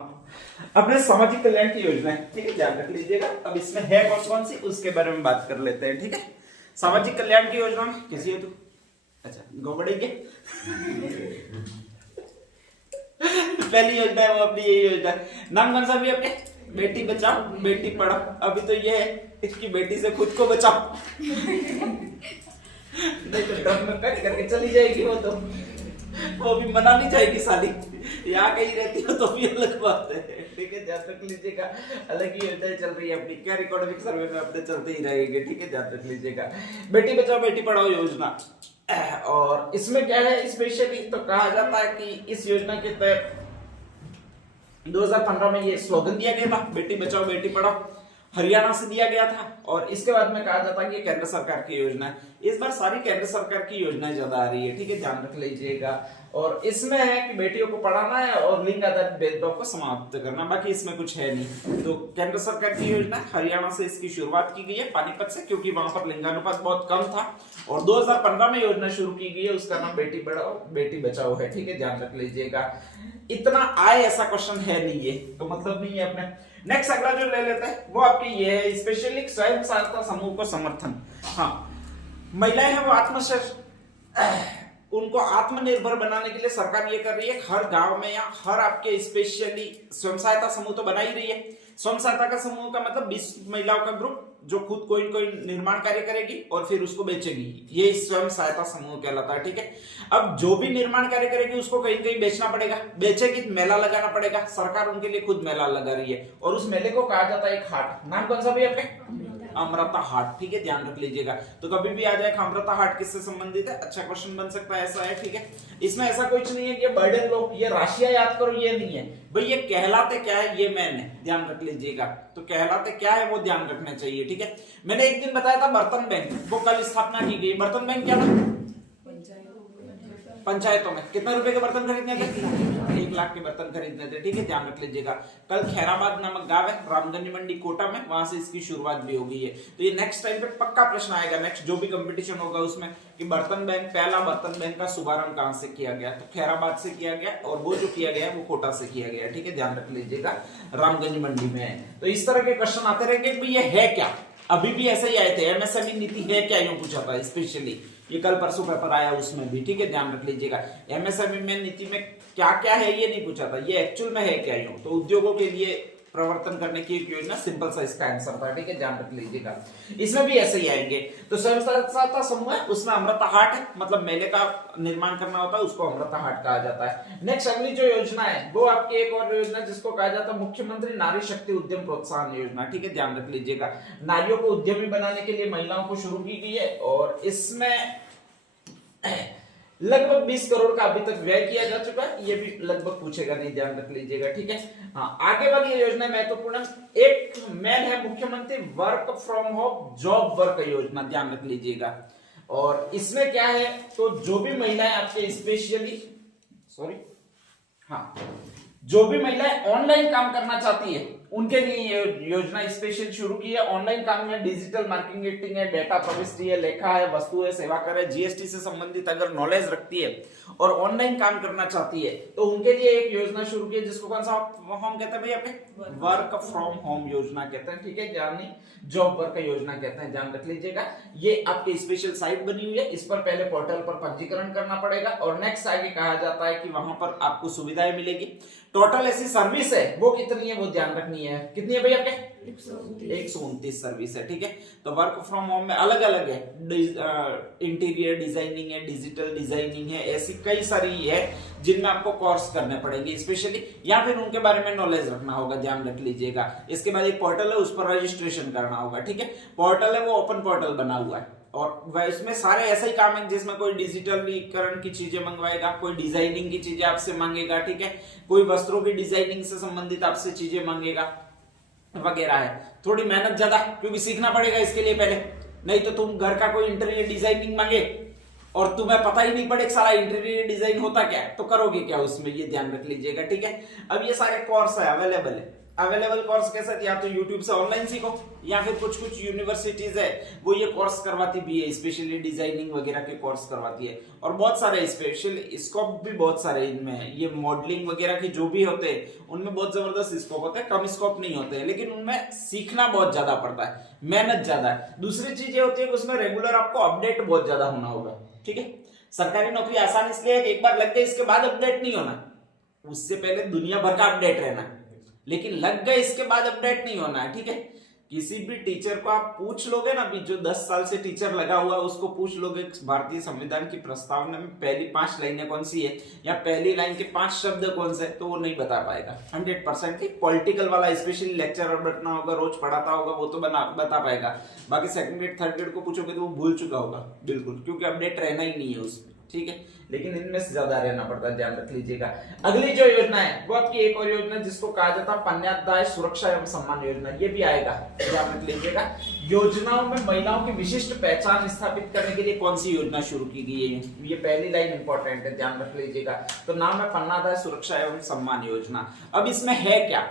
अपने सामाजिक कल्याण की योजना है, ठीक है, ध्यान रख लीजिएगा। अब इसमें है कौन सी उसके बारे में बात कर लेते हैं, ठीक है। सामाजिक कल्याण की योजना में किसी है तू? अच्छा, गोबड़े के पहली योजना है वो अपनी यही योजना है। नाम कौन सा भी आपके? बेटी बचाओ बेटी पढ़ाओ। अभी तो ये है इसकी बेटी से खुद को बचाओ नहीं तो ड्रम में पैक करके चली जाएगी वो भी मना नहीं जाएगी साली। यहाँ कहीं रहती हो तो भी अलग बात है, ठीक है, ध्यान रख लीजिएगा। अलग ही योजनाएं चल रही है अपनी, क्या इकोनॉमिक सर्वे में अपने चलते ही रहेंगे, ठीक है, ध्यान रख लीजिएगा। बेटी बचाओ बेटी पढ़ाओ योजना, और इसमें क्या है स्पेशली तो कहा जाता है कि इस योजना के तहत 2015 में ये स्लोगन दिया गया था, बेटी बचाओ बेटी पढ़ाओ, हरियाणा से दिया गया था। और इसके बाद में कहा जाता है कि केंद्र सरकार की योजना है। इस बार सारी केंद्र सरकार की योजनाएं ज्यादा आ रही है, ठीक है, ध्यान रख लीजिएगा। और इसमें है कि बेटियों को पढ़ाना है और लिंग आधारित भेदभाव को समाप्त करना, बाकी इसमें कुछ है नहीं। तो केंद्र सरकार की योजना, हरियाणा से इसकी शुरुआत की गई है, पानीपत से, क्योंकि वहां पर लिंगानुपात बहुत कम था। और 2015 में योजना शुरू की गई है, उसका नाम बेटी पढ़ाओ बेटी बचाओ है, ठीक है, ध्यान रख लीजिएगा। इतना आए ऐसा क्वेश्चन है नहीं, ये तो मतलब नहीं है अपने। नेक्स्ट अगला जो ले लेते हैं वो आपकी ये है स्पेशली स्वयं सहायता समूह को समर्थन। हाँ, महिलाएं हैं वो उनको आत्मनिर्भर बनाने के लिए सरकार ये कर रही है, हर गांव में या हर आपके स्पेशली स्वयं सहायता समूह तो बना ही रही है। स्वयं सहायता का समूह का मतलब 20 महिलाओं का ग्रुप जो खुद कोई निर्माण कार्य करेगी और फिर उसको बेचेगी, ये स्वयं सहायता समूह कहलाता है, ठीक है। अब जो भी निर्माण कार्य करेगी उसको कहीं कहीं बेचना पड़ेगा, बेचेगी मेला लगाना पड़ेगा, सरकार उनके लिए खुद मेला लगा रही है और उस मेले को कहा जाता है एक हाट। नाम कौन सा भी आपके? अमृता हाट, ठीक है, ध्यान रख लीजिएगा। तो कभी भी आ जाए अमृता हाट किससे संबंधित है, अच्छा क्वेश्चन बन सकता है, ऐसा है, ठीक है। इसमें ऐसा कुछ नहीं है कि बर्डन लो, ये राशियां याद करो, ये नहीं है भाई। ये कहलाते क्या है ये मैंने ध्यान रख लीजिएगा। तो कहलाते क्या है वो ध्यान रखना चाहिए, ठीक है। मैंने एक दिन बताया था बर्तन बैंक, वो कल स्थापना की गई। बर्तन बैंक क्या था? पंचायतों में कितने रुपए के बर्तन खरीदने थे? 1 लाख के बर्तन खरीदने थे, ठीक है, ध्यान रख लीजिएगा। कल खैराबाद नामक गांव है रामगंज मंडी कोटा में, वहां से इसकी शुरुआत भी हो गई है। तो ये नेक्स्ट टाइम पे पक्का प्रश्न आएगा, नेक्स्ट जो भी कंपटीशन होगा उसमें, कि बर्तन बैंक, पहला बर्तन बैंक का शुभारंभ कहां से किया गया? तो खैराबाद से किया गया, और वो जो किया गया वो कोटा से किया गया, ठीक है, ध्यान रख लीजिएगा, रामगंज मंडी में है। तो इस तरह के क्वेश्चन आते रहेंगे कि ये है क्या। अभी भी ऐसे ही आए थे, एमएसएमई नीति है क्या, यूं पूछा था स्पेशली, ये कल परसों पेपर आया उसमें भी, ठीक है, ध्यान रख लीजिएगा। एमएसएमई में नीति में क्या क्या है ये नहीं पूछा था, ये एक्चुअल में है क्या यूं। तो उद्योगों के लिए प्रवर्तन करने की एक योजना, सिंपल सा इसका आंसर था, ठीक है, ध्यान रख लीजिएगा। इसमें भी ऐसे ही आएंगे। तो स्वयं सहायता समूह है, उसमें अमृता हाट है, मतलब मेले का निर्माण करना होता है, उसको अमृता हाट कहा जाता है। नेक्स्ट अगली जो योजना है वो आपकी एक और योजना जिसको कहा जाता है मुख्यमंत्री नारी शक्ति उद्यम प्रोत्साहन योजना, ठीक है, ध्यान रख लीजिएगा। नारियों को उद्यमी बनाने के लिए महिलाओं को शुरू की गई है, और इसमें लगभग 20 करोड़ का अभी तक व्यय किया जा चुका है। ये भी लगभग पूछेगा नहीं, ध्यान रख लीजिएगा, ठीक है। हाँ, आगे वाली योजना महत्वपूर्ण, एक मेन है मुख्यमंत्री work from home job work योजना, ध्यान रख लीजिएगा। और इसमें क्या है, तो जो भी महिलाएं आपके स्पेशली जो भी महिलाएं ऑनलाइन काम करना चाहती है उनके लिए ये योजना स्पेशल शुरू की है। ऑनलाइन काम में डिजिटल मार्केटिंग है, डेटा प्रविष्टि है, लेखा है, वस्तु है, सेवा कर है, जीएसटी से संबंधित अगर नॉलेज रखती है और ऑनलाइन काम करना चाहती है तो उनके लिए एक योजना शुरू की है जिसको कौन सा होम कहते हैं भाई आपके? वर्क फ्रॉम होम योजना कहते हैं, ठीक है, यानी जॉब वर्क योजना कहते हैं, ध्यान रख लीजिएगा। ये आपकी स्पेशल साइट बनी हुई है, इस पर पहले पोर्टल पर पंजीकरण करना पड़ेगा, और नेक्स्ट आगे कहा जाता है कि वहां पर आपको सुविधाएं मिलेगी। टोटल ऐसी सर्विस है वो कितनी है वो ध्यान रखनी है, कितनी है भाई आपके? 129 सर्विस है, ठीक है। तो वर्क फ्रॉम होम में अलग अलग है, इंटीरियर डिजाइनिंग है, डिजिटल डिजाइनिंग है, ऐसी कई सारी है जिनमें आपको कोर्स करने पड़ेंगे स्पेशली, या फिर उनके बारे में नॉलेज रखना होगा, ध्यान रख लीजिएगा। इसके बाद एक पोर्टल है, उस पर रजिस्ट्रेशन करना होगा, ठीक है। पोर्टल है वो ओपन पोर्टल बना हुआ है, और इसमें सारे ऐसा ही काम है जिसमें कोई डिजिटलीकरण की चीजें मंगवाएगा, कोई डिजाइनिंग की चीजें आपसे मांगेगा, ठीक है, कोई वस्त्रों की डिजाइनिंग से संबंधित आपसे चीजें मांगेगा वगैरह है। थोड़ी मेहनत ज्यादा, क्योंकि सीखना पड़ेगा इसके लिए पहले, नहीं तो तुम घर का कोई इंटीरियर डिजाइनिंग मांगे और तुम्हें पता ही नहीं पड़े सारा इंटीरियर डिजाइन होता क्या है, तो करोगे क्या उसमें, ये ध्यान रख लीजिएगा, ठीक है। अब ये सारे कोर्स है अवेलेबल है, अवेलेबल कोर्स कैसे, या तो यूट्यूब से ऑनलाइन सीखो, या फिर कुछ कुछ यूनिवर्सिटीज है वो ये कोर्स करवाती भी है, स्पेशली डिजाइनिंग वगैरह के कोर्स करवाती है। और बहुत सारे स्पेशल स्कोप भी बहुत सारे इनमें है, ये मॉडलिंग वगैरह की जो भी होते हैं उनमें बहुत जबरदस्त स्कोप होते हैं, कम स्कोप नहीं होते हैं, लेकिन उनमें सीखना बहुत ज्यादा पड़ता है, मेहनत ज्यादा है। दूसरी चीज ये होती है कि उसमें रेगुलर आपको अपडेट बहुत ज्यादा होना होगा, ठीक है। सरकारी नौकरी आसान इसलिए है कि एक बार लग गए इसके बाद अपडेट नहीं होना, उससे पहले दुनिया भर का अपडेट रहना, लेकिन लग गए इसके बाद अपडेट नहीं होना है, ठीक है। किसी भी टीचर को आप पूछ लोगे ना, अभी जो 10 साल से टीचर लगा हुआ है उसको पूछ लोगे भारतीय संविधान की प्रस्तावना में पहली 5 लाइनें कौन सी है या पहली लाइन के 5 शब्द कौन से, तो वो नहीं बता पाएगा 100%। पॉलिटिकल वाला स्पेशली लेक्चर बैठना होगा, रोज पढ़ाता होगा, वो तो बता पाएगा। बाकी सेकंड ग्रेड थर्ड ग्रेड को पूछोगे तो वो भूल चुका होगा बिल्कुल, क्योंकि अपडेट रहना ही नहीं है उसमें, ठीक है। लेकिन इनमें से ज्यादा रहना पड़ता है, ध्यान रख लीजिएगा। अगली जो योजना है वो आपकी एक और योजना जिसको कहा जाता है कन्यादाय सुरक्षा एवं सम्मान योजना, ये भी आएगा, ध्यान रख लीजिएगा। योजनाओं में महिलाओं की विशिष्ट पहचान स्थापित करने के लिए कौन सी योजना शुरू की गई है, ये पहली लाइन इंपॉर्टेंट है, ध्यान रख लीजिएगा। तो नाम है कन्यादाय सुरक्षा एवं सम्मान योजना। अब इसमें है क्या,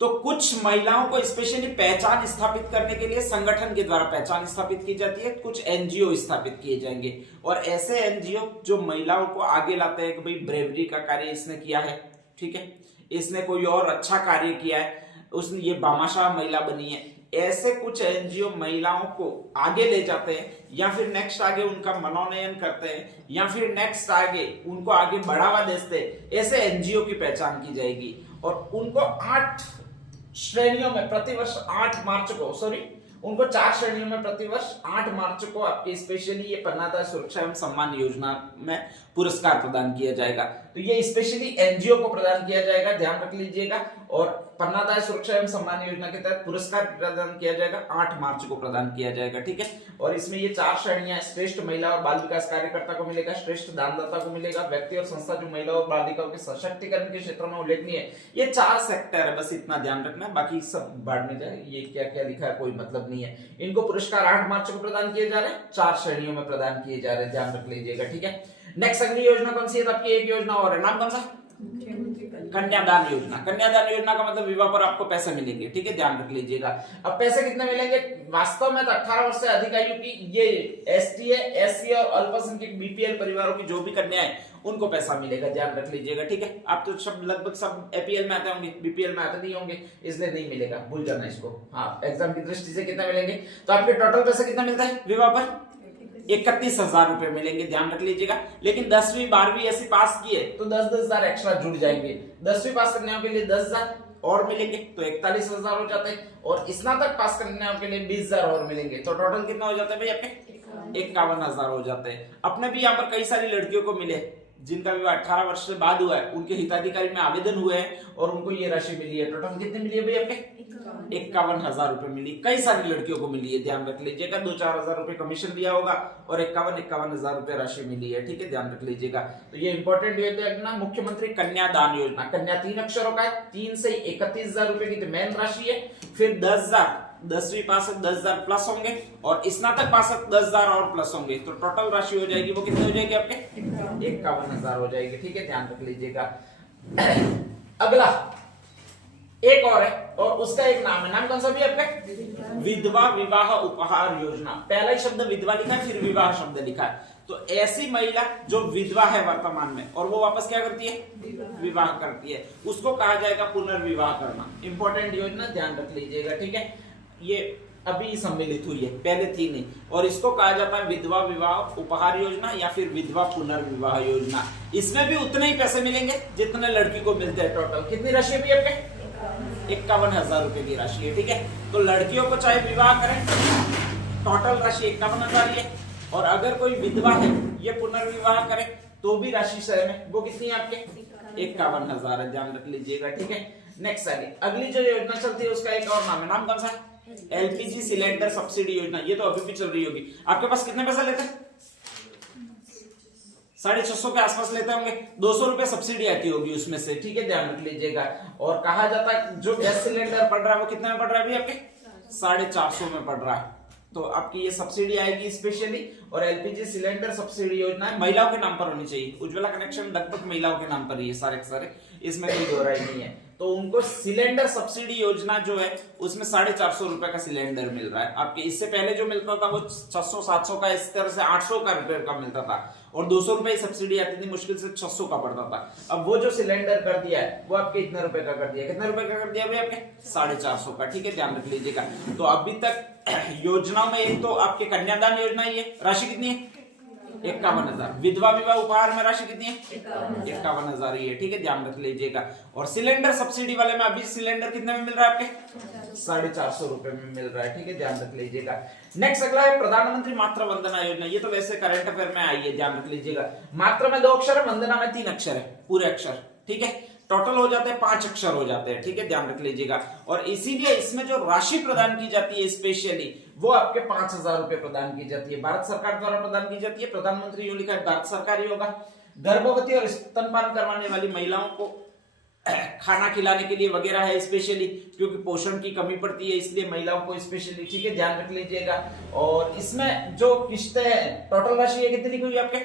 तो कुछ महिलाओं को स्पेशली पहचान स्थापित करने के लिए संगठन के द्वारा पहचान स्थापित की जाती है, कुछ एनजीओ स्थापित किए जाएंगे, और ऐसे एनजीओ जो महिलाओं को आगे लाते हैं कि भाई ब्रेवरी का कार्य इसने किया है, ठीक है, इसने कोई और अच्छा कार्य किया है, उसने ये भामाशाह महिला बनी है, ऐसे कुछ एनजीओ महिलाओं को आगे ले जाते हैं, या फिर नेक्स्ट आगे उनका मनोनयन करते हैं, या फिर नेक्स्ट आगे उनको आगे बढ़ावा देते हैं, ऐसे एनजीओ की पहचान की जाएगी। और उनको 8 श्रेणियों में प्रतिवर्ष 8 मार्च को, उनको 4 श्रेणियों में प्रतिवर्ष 8 मार्च को आपके स्पेशली ये कन्यादाय सुरक्षा एवं सम्मान योजना में पुरस्कार प्रदान किया जाएगा। तो ये स्पेशली एनजीओ को प्रदान किया जाएगा, ध्यान रख लीजिएगा। और कन्यादाय सुरक्षा एवं सम्मान योजना के तहत पुरस्कार प्रदान किया जाएगा, 8 मार्च को प्रदान किया जाएगा, ठीक है। और इसमें ये 4 श्रेणियां, श्रेष्ठ महिला और बाल विकास कार्यकर्ता को मिलेगा, श्रेष्ठ दानदाता को मिलेगा, व्यक्ति और संस्था जो महिला और बालिकाओं के सशक्तिकरण के क्षेत्र में उल्लेखनीय है। ये 4 सेक्टर है, बस इतना ध्यान रखना, बाकी सब बाढ़ में जाए, ये क्या क्या लिखा है कोई मतलब नहीं है। इनको पुरस्कार 8 मार्च को प्रदान किए जा रहे हैं, 4 श्रेणियों में प्रदान किए जा रहे हैं, ध्यान रख लीजिएगा, ठीक है। नेक्स्ट अगली योजना कौन सी है, तो आपकी एक योजना और है, नाम कौन सा, कन्यादान योजना। कन्यादान योजना का मतलब विवाह पर आपको पैसे मिलेंगे, ठीक है, ध्यान रख लीजिएगा। अब पैसे कितने मिलेंगे, वास्तव में तो 18 वर्ष से अधिक आयु की ये एसटी है, एससी और अल्पसंख्यक बीपीएल परिवारों की जो भी कन्या है उनको पैसा मिलेगा, ध्यान रख लीजिएगा, ठीक है। आप तो सब लगभग सब एपीएल में आते होंगे, बीपीएल में आते नहीं होंगे, इसलिए नहीं मिलेगा, भूल जाना इसको। हाँ, एग्जाम की दृष्टि से कितना मिलेंगे, तो आपके टोटल पैसे कितना मिलता है विवाह पर, 31,000 रुपए मिलेंगे, ध्यान रख लीजिएगा। लेकिन 10वीं 12वीं ऐसी पास किए तो 10,000 एक्स्ट्रा जुड़ जाएंगे, 10वीं पास करने के लिए 10,000 और मिलेंगे तो 41,000 हो जाते हैं, और स्नातक पास करने के लिए 20,000 और मिलेंगे, तो टोटल कितना हो जाता है भाई आपके 51,000 हो जाते हैं। अपने भी यहाँ पर कई सारी लड़कियों को मिले जिनका विवाह 18 वर्ष से बाद हुआ है, उनके हिताधिकारी में आवेदन हुए हैं और उनको ये राशि मिली है। टोटल कितनी मिली है भाई आपके 51,000 रुपए मिली, कई सारी लड़कियों को मिली है, ध्यान रख लीजिएगा। 2-4 हजार रुपए कमीशन दिया होगा और 51,000 रुपए राशि मिली है, ठीक है, ध्यान रख लीजिएगा। तो ये इंपॉर्टेंट योजना मुख्यमंत्री कन्यादान योजना, कन्या 3 अक्षरों का है, 3 से 31,000 रुपए की मेन राशि है, फिर 10,000 10वीं पास 10,000 प्लस होंगे और स्नातक पास 10,000 और प्लस होंगे, तो टोटल राशि हो जाएगी वो कितनी हो जाएगी आपके 51,000 हो जाएगी, ठीक है, ध्यान रख लीजिएगा। अगला एक और है और उसका एक नाम है, नाम कौन सा भी आपका विधवा विवाह उपहार योजना। पहला ही शब्द विधवा लिखा है, फिर विवाह शब्द लिखा है। तो ऐसी महिला जो विधवा है वर्तमान में और वो वापस क्या करती है विवाह करती है, उसको कहा जाएगा पुनर्विवाह करना। इंपॉर्टेंट योजना, ध्यान रख लीजिएगा, ठीक है। ये अभी सम्मिलित हुई है, पहले थी नहीं, और इसको कहा जाता है विधवा विवाह उपहार योजना या फिर विधवा पुनर्विवाह योजना। इसमें भी उतने ही पैसे मिलेंगे जितने लड़की को मिलते हैं। टोटल कितनी राशि है आपके 51,000 रुपए की राशि है, ठीक है। तो लड़कियों को चाहे विवाह करें, टोटल राशि 51,000 है, और अगर कोई विधवा है ये पुनर्विवाह करे तो भी राशि सही में वो कितनी है आपके 51,000 है, ध्यान रख लीजिएगा, ठीक है। नेक्स्ट अगली जो योजना चलती है उसका एक और नाम है, नाम कौन सा है एलपीजी सिलेंडर सब्सिडी योजना। ये तो अभी भी चल रही होगी। आपके पास कितने पैसा लेते हैं 650 के आसपास लेते होंगे, 200 रुपए सब्सिडी आती होगी उसमें से, ठीक है, ध्यान रख लीजिएगा। और कहा जाता है जो गैस सिलेंडर पड़ रहा है वो कितने में पड़ रहा है अभी आपके 450 में पड़ रहा है, तो आपकी ये सब्सिडी आएगी स्पेशली। और एलपीजी सिलेंडर सब्सिडी योजना है, महिलाओं के नाम पर होनी चाहिए। उज्ज्वला कनेक्शन लगभग महिलाओं के नाम पर ही है सारे के सारे, इसमें कोई दो राय नहीं है। तो उनको सिलेंडर सब्सिडी योजना जो है उसमें 450 रुपए का सिलेंडर मिल रहा है आपके। इससे पहले जो मिलता था वो 600-700 का, इस तरह से 800 का रुपए का मिलता था और 200 रुपए सब्सिडी आती थी, मुश्किल से 600 का पड़ता था। अब वो जो सिलेंडर कर दिया है वो आपके इतने रुपए का कर दिया, कितने रुपए का कर दिया भाई आपके 450 का, ठीक है, ध्यान रख लीजिएगा। तो अभी तक योजनाओं में एक तो आपके कन्यादान योजना ही है, राशि कितनी है 51,000। विधवा विवाह उपहार में राशि कितनी है 51,000 ही है, ठीक है, ध्यान रख लीजिएगा। और सिलेंडर सब्सिडी वाले में अभी सिलेंडर कितने में मिल रहा है आपके 450 रुपए में मिल रहा है, ठीक है, ध्यान रख लीजिएगा। नेक्स्ट अगला है प्रधानमंत्री मातृ वंदना योजना। ये तो वैसे करंट अफेयर में आई है, ध्यान रख लीजिएगा। मातृ में 2 अक्षर है, वंदना में 3 अक्षर है, पूरे अक्षर, ठीक है, टोटल हो जाते हैं 5 अक्षर हो जाते हैं, ठीक है, ध्यान रख लीजिएगा। और इसीलिए इसमें जो राशि प्रदान की जाती है स्पेशली वो आपके 5,000 रुपए प्रदान की जाती है, भारत सरकार द्वारा प्रदान की जाती है। प्रधानमंत्री यूं लिखा है, भारत सरकार ही होगा। गर्भवती और स्तनपान करवाने वाली महिलाओं को खाना खिलाने के लिए वगैरह है स्पेशली, क्योंकि पोषण की कमी पड़ती है इसलिए महिलाओं को स्पेशली, ठीक है, ध्यान रख लीजिएगा। और इसमें जो किस्तें हैं टोटल राशि है कितनी हुई आपके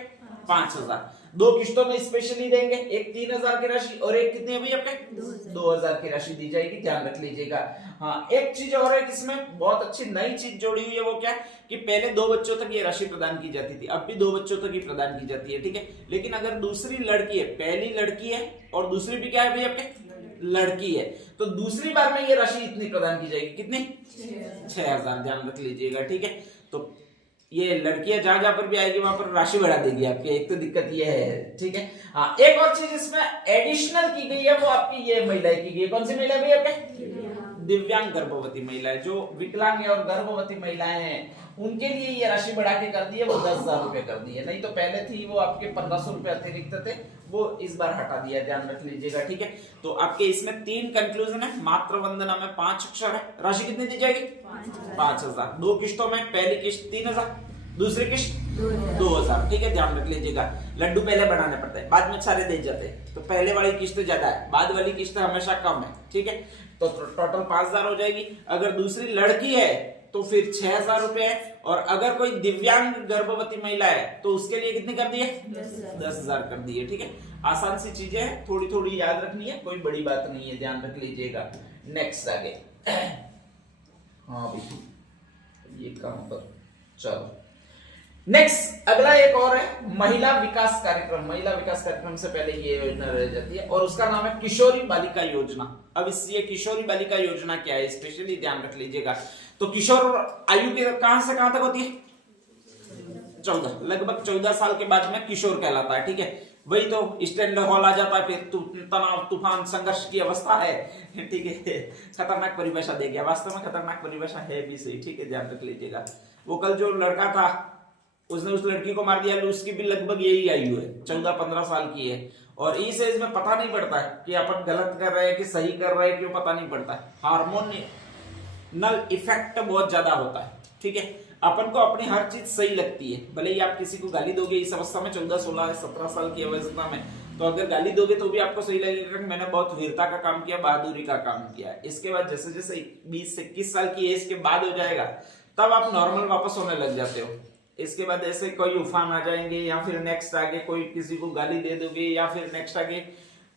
5,000। 2 किस्तों में स्पेशली देंगे, एक 3,000 की राशि और एक कितनी है भाई आपके 2,000 की राशि दी जाएगी, ध्यान रख लीजिएगा। हाँ, एक चीज और है, इसमें बहुत अच्छी नई चीज जोड़ी हुई है, वो क्या कि पहले 2 बच्चों तक ये राशि प्रदान की जाती थी, अब भी 2 बच्चों तक ही प्रदान की जाती है, ठीक है। लेकिन अगर दूसरी लड़की है, पहली लड़की है और दूसरी भी क्या है भाई आपके लड़की है, तो दूसरी बार में ये राशि इतनी प्रदान की जाएगी, कितनी 6,000, ध्यान रख लीजिएगा, ठीक है। तो ये लड़कियां जहां जहां पर भी आएगी वहां पर राशि बढ़ा देगी आपकी, एक तो दिक्कत ये है, ठीक है। हाँ, एक और चीज इसमें एडिशनल की गई है, वो आपकी ये महिलाएं की गई है। कौन सी महिला भी आपके दिव्यांग गर्भवती महिलाएं, जो विकलांग है और गर्भवती महिलाएं हैं उनके लिए ये राशि बढ़ा के कर दी है, वो 10,000 रुपए कर दी है। नहीं तो पहले थी वो आपके 1,500 रुपए अतिरिक्त थे, वो इस बार हटा दिया, ध्यान रख लीजिएगा, ठीक है। तो आपके इसमें 3 कंक्लूजन है। मातृ वंदना में 5 अक्षर है, राशि कितनी दी जाएगी 5,000। 2 किस्तों में, पहली किस्त 3,000, दूसरी किस्त 2,000, ठीक है, ध्यान रख लीजिएगा। लड्डू पहले बनाने पड़ते हैं, बाद में सारे दे जाते हैं, तो पहले वाली किस्त ज्यादा है, बाद वाली किस्त हमेशा कम है, ठीक है। तो टोटल 5,000 हो जाएगी। अगर दूसरी लड़की है तो फिर 6,000 रुपए है, और अगर कोई दिव्यांग गर्भवती महिला है तो उसके लिए कितनी कर दी है 10,000 कर दी है, ठीक है। आसान सी चीजें हैं, थोड़ी थोड़ी याद रखनी है, कोई बड़ी बात नहीं है, ध्यान रख लीजिएगा। नेक्स्ट आगे हाँ भाई ये कहां पर, चलो नेक्स्ट अगला एक और है महिला विकास कार्यक्रम। महिला विकास कार्यक्रम से पहले ये योजना रह जाती है और उसका नाम है किशोरी बालिका योजना। अब इस ये किशोरी बालिका योजना क्या है स्पेशली ध्यान रख लीजिएगा। तो किशोर आयु के कहां से कहां तक होती है 14, लगभग 14 साल के बाद में किशोर कहलाता है, ठीक है। वही तो स्टैंड हॉल आ जाता है, फिर तनाव तूफान संघर्ष की अवस्था है, ठीक है। खतरनाक परिभाषा दे गया, वास्तव में खतरनाक परिभाषा है भी सही, ठीक है, ध्यान रख लीजिएगा। वो कल जो लड़का था उसने उस लड़की को मार दिया, उसकी भी लगभग यही आयु है, 14-15 साल की है। और इस एज में पता नहीं पड़ता है कि अपन गलत कर रहे हैं कि सही कर रहे हैं, क्यों पता नहीं पड़ता है। हार्मोनल इफेक्ट बहुत ज्यादा होता है, ठीक है। अपन को अपनी हर चीज सही लगती है, भले ही आप किसी को गाली दोगे इस अवस्था में 14, 16, 17 साल की अवस्था में, तो अगर गाली दोगे तो भी आपको सही लगेगा कि मैंने बहुत वीरता का काम किया, बहादुरी का काम किया। इसके बाद जैसे जैसे 20 से 21 साल की एज के बाद हो जाएगा तब आप नॉर्मल वापस होने लग जाते हो। इसके बाद ऐसे कोई उफान आ जाएंगे, या फिर नेक्स्ट आगे कोई किसी को गाली दे दोगे, या फिर नेक्स्ट आगे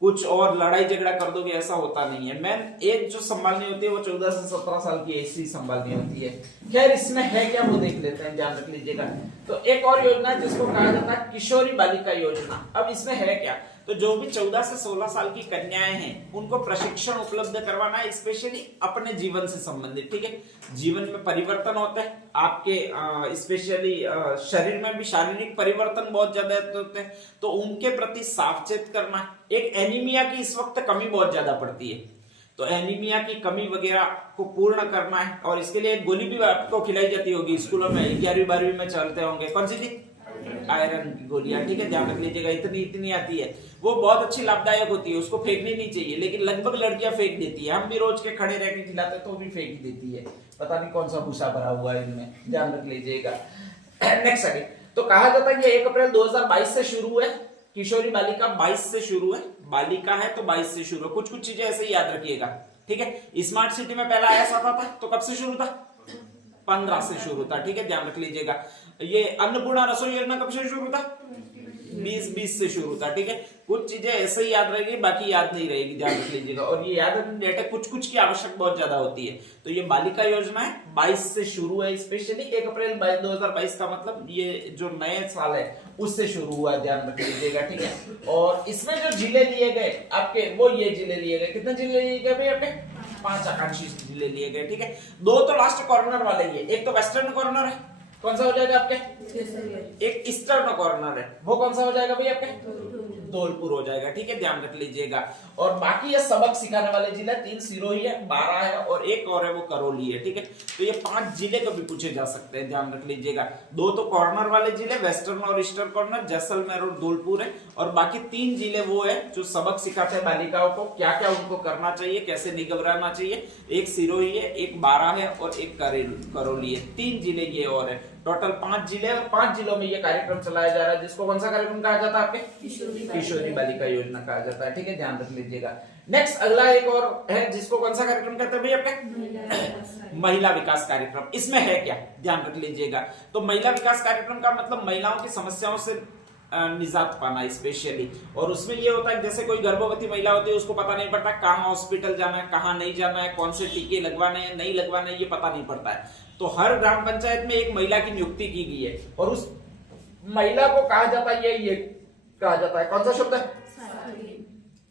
कुछ और लड़ाई झगड़ा कर दोगे, ऐसा होता नहीं है। मेन एज जो संभालनी होती है वो 14 से 17 साल की एज ही संभालनी होती है। खैर इसमें है क्या वो देख लेते हैं, ध्यान रख लीजिएगा। तो एक और योजना है जिसको कहा जाता है किशोरी बालिका योजना। अब इसमें है क्या, तो जो भी 14 से 16 साल की कन्याएं हैं उनको प्रशिक्षण उपलब्ध करवाना है, स्पेशली अपने जीवन से संबंधित, ठीक है। जीवन में परिवर्तन होते हैं आपके, स्पेशली शरीर में भी शारीरिक परिवर्तन बहुत ज्यादा होते हैं, तो उनके प्रति सावचेत करना। एक एनीमिया की इस वक्त कमी बहुत ज्यादा पड़ती है, तो एनीमिया की कमी वगैरह को पूर्ण करना है। और इसके लिए एक गोली भी आपको खिलाई जाती होगी स्कूलों में, 11वीं 12वीं में चलते होंगे, कौन सी थी आयरन की गोलियां, ठीक है, ध्यान रख लीजिएगा। इतनी आती है, वो बहुत अच्छी लाभदायक होती है, उसको फेंकनी नहीं चाहिए, लेकिन लगभग लड़कियां फेंक देती है। हम भी रोज के खड़े रह के खिलाते तो भी फेंक देती है, पता नहीं कौन सा भूसा भरा हुआ है इनमें, ध्यान रख लीजिएगा। नेक्स्ट आगे तो कहा जाता है कि 1 अप्रैल 2022 से शुरू है किशोरी बालिका, 22 से शुरू है, बालिका है तो 22 से शुरू है। कुछ कुछ चीजें ऐसे ही याद रखिएगा, ठीक है। स्मार्ट सिटी में पहला ऐसा आता था तो कब से शुरू था 15 से शुरू था, ठीक है, ध्यान रख लीजिएगा। ये अन्नपूर्णा रसोई योजना कब से शुरू था 20 से शुरू था, ठीक है। कुछ चीजें ऐसे ही याद रहेगी, बाकी याद नहीं रहेगी, ध्यान रख लीजिएगा। और ये याद रखने डेटा कुछ की आवश्यक बहुत ज्यादा होती है। तो ये बालिका योजना है, 22 से शुरू है, स्पेशली 1 अप्रैल 2022 का मतलब ये जो नए साल है उससे शुरू हुआ, ध्यान रख लीजिएगा, ठीक है। और इसमें जो जिले लिए गए आपके, वो ये जिले लिए गए, कितने जिले लिए गए भाई आपके? 5 आकांक्षी जिले लिए गए, ठीक है। 2 तो लास्ट कॉर्नर वाले ही है, एक तो वेस्टर्न कॉर्नर है, कौन सा हो जाएगा आपके? एक ईस्टर्न कॉर्नर है, वो कौन सा हो जाएगा भाई आपके? धौलपुर हो जाएगा, ठीक है, ध्यान रख लीजिएगा। और बाकी ये सबक सिखाने वाले जिले 3 सिरोही है, 12 है और एक और है वो करौली है, ठीक है। तो ये 5 जिले कभी पूछे जा सकते हैं, ध्यान रख लीजिएगा। 2 तो कॉर्नर वाले जिले वेस्टर्न और ईस्टर्न कॉर्नर, जैसलमेर और धौलपुर है, और बाकी 3 जिले वो है जो सबक सिखाते हैं बालिकाओं को, क्या क्या उनको करना चाहिए, कैसे निगराना चाहिए। एक सिरोही है, एक 12 है और एक करौली है, 3 जिले ये और है। टोटल 5 जिले और 5 जिलों में ये कार्यक्रम चलाया जा रहा है, जिसको कौन सा कार्यक्रम कहा जाता है आपके? किशोरी बालिका योजना कहा जाता है, ठीक है, ध्यान रख लीजिएगा। नेक्स्ट अगला एक और है जिसको कौन सा कार्यक्रम कहते हैं भाई आपके? महिला विकास कार्यक्रम। इसमें है क्या, ध्यान रख लीजिएगा। तो महिला विकास कार्यक्रम का मतलब महिलाओं की समस्याओं से निजात पाना स्पेशली। और उसमें ये होता है जैसे कोई गर्भवती महिला होती है, उसको पता नहीं पड़ता कहाँ हॉस्पिटल जाना है, कहाँ नहीं जाना है, कौन से टीके लगवाने हैं नहीं लगवाने, ये पता नहीं पड़ता है। तो हर ग्राम पंचायत में एक महिला की नियुक्ति की गई है, और उस महिला को कहा जाता है, ये कहा जाता है, कौन सा शब्द है?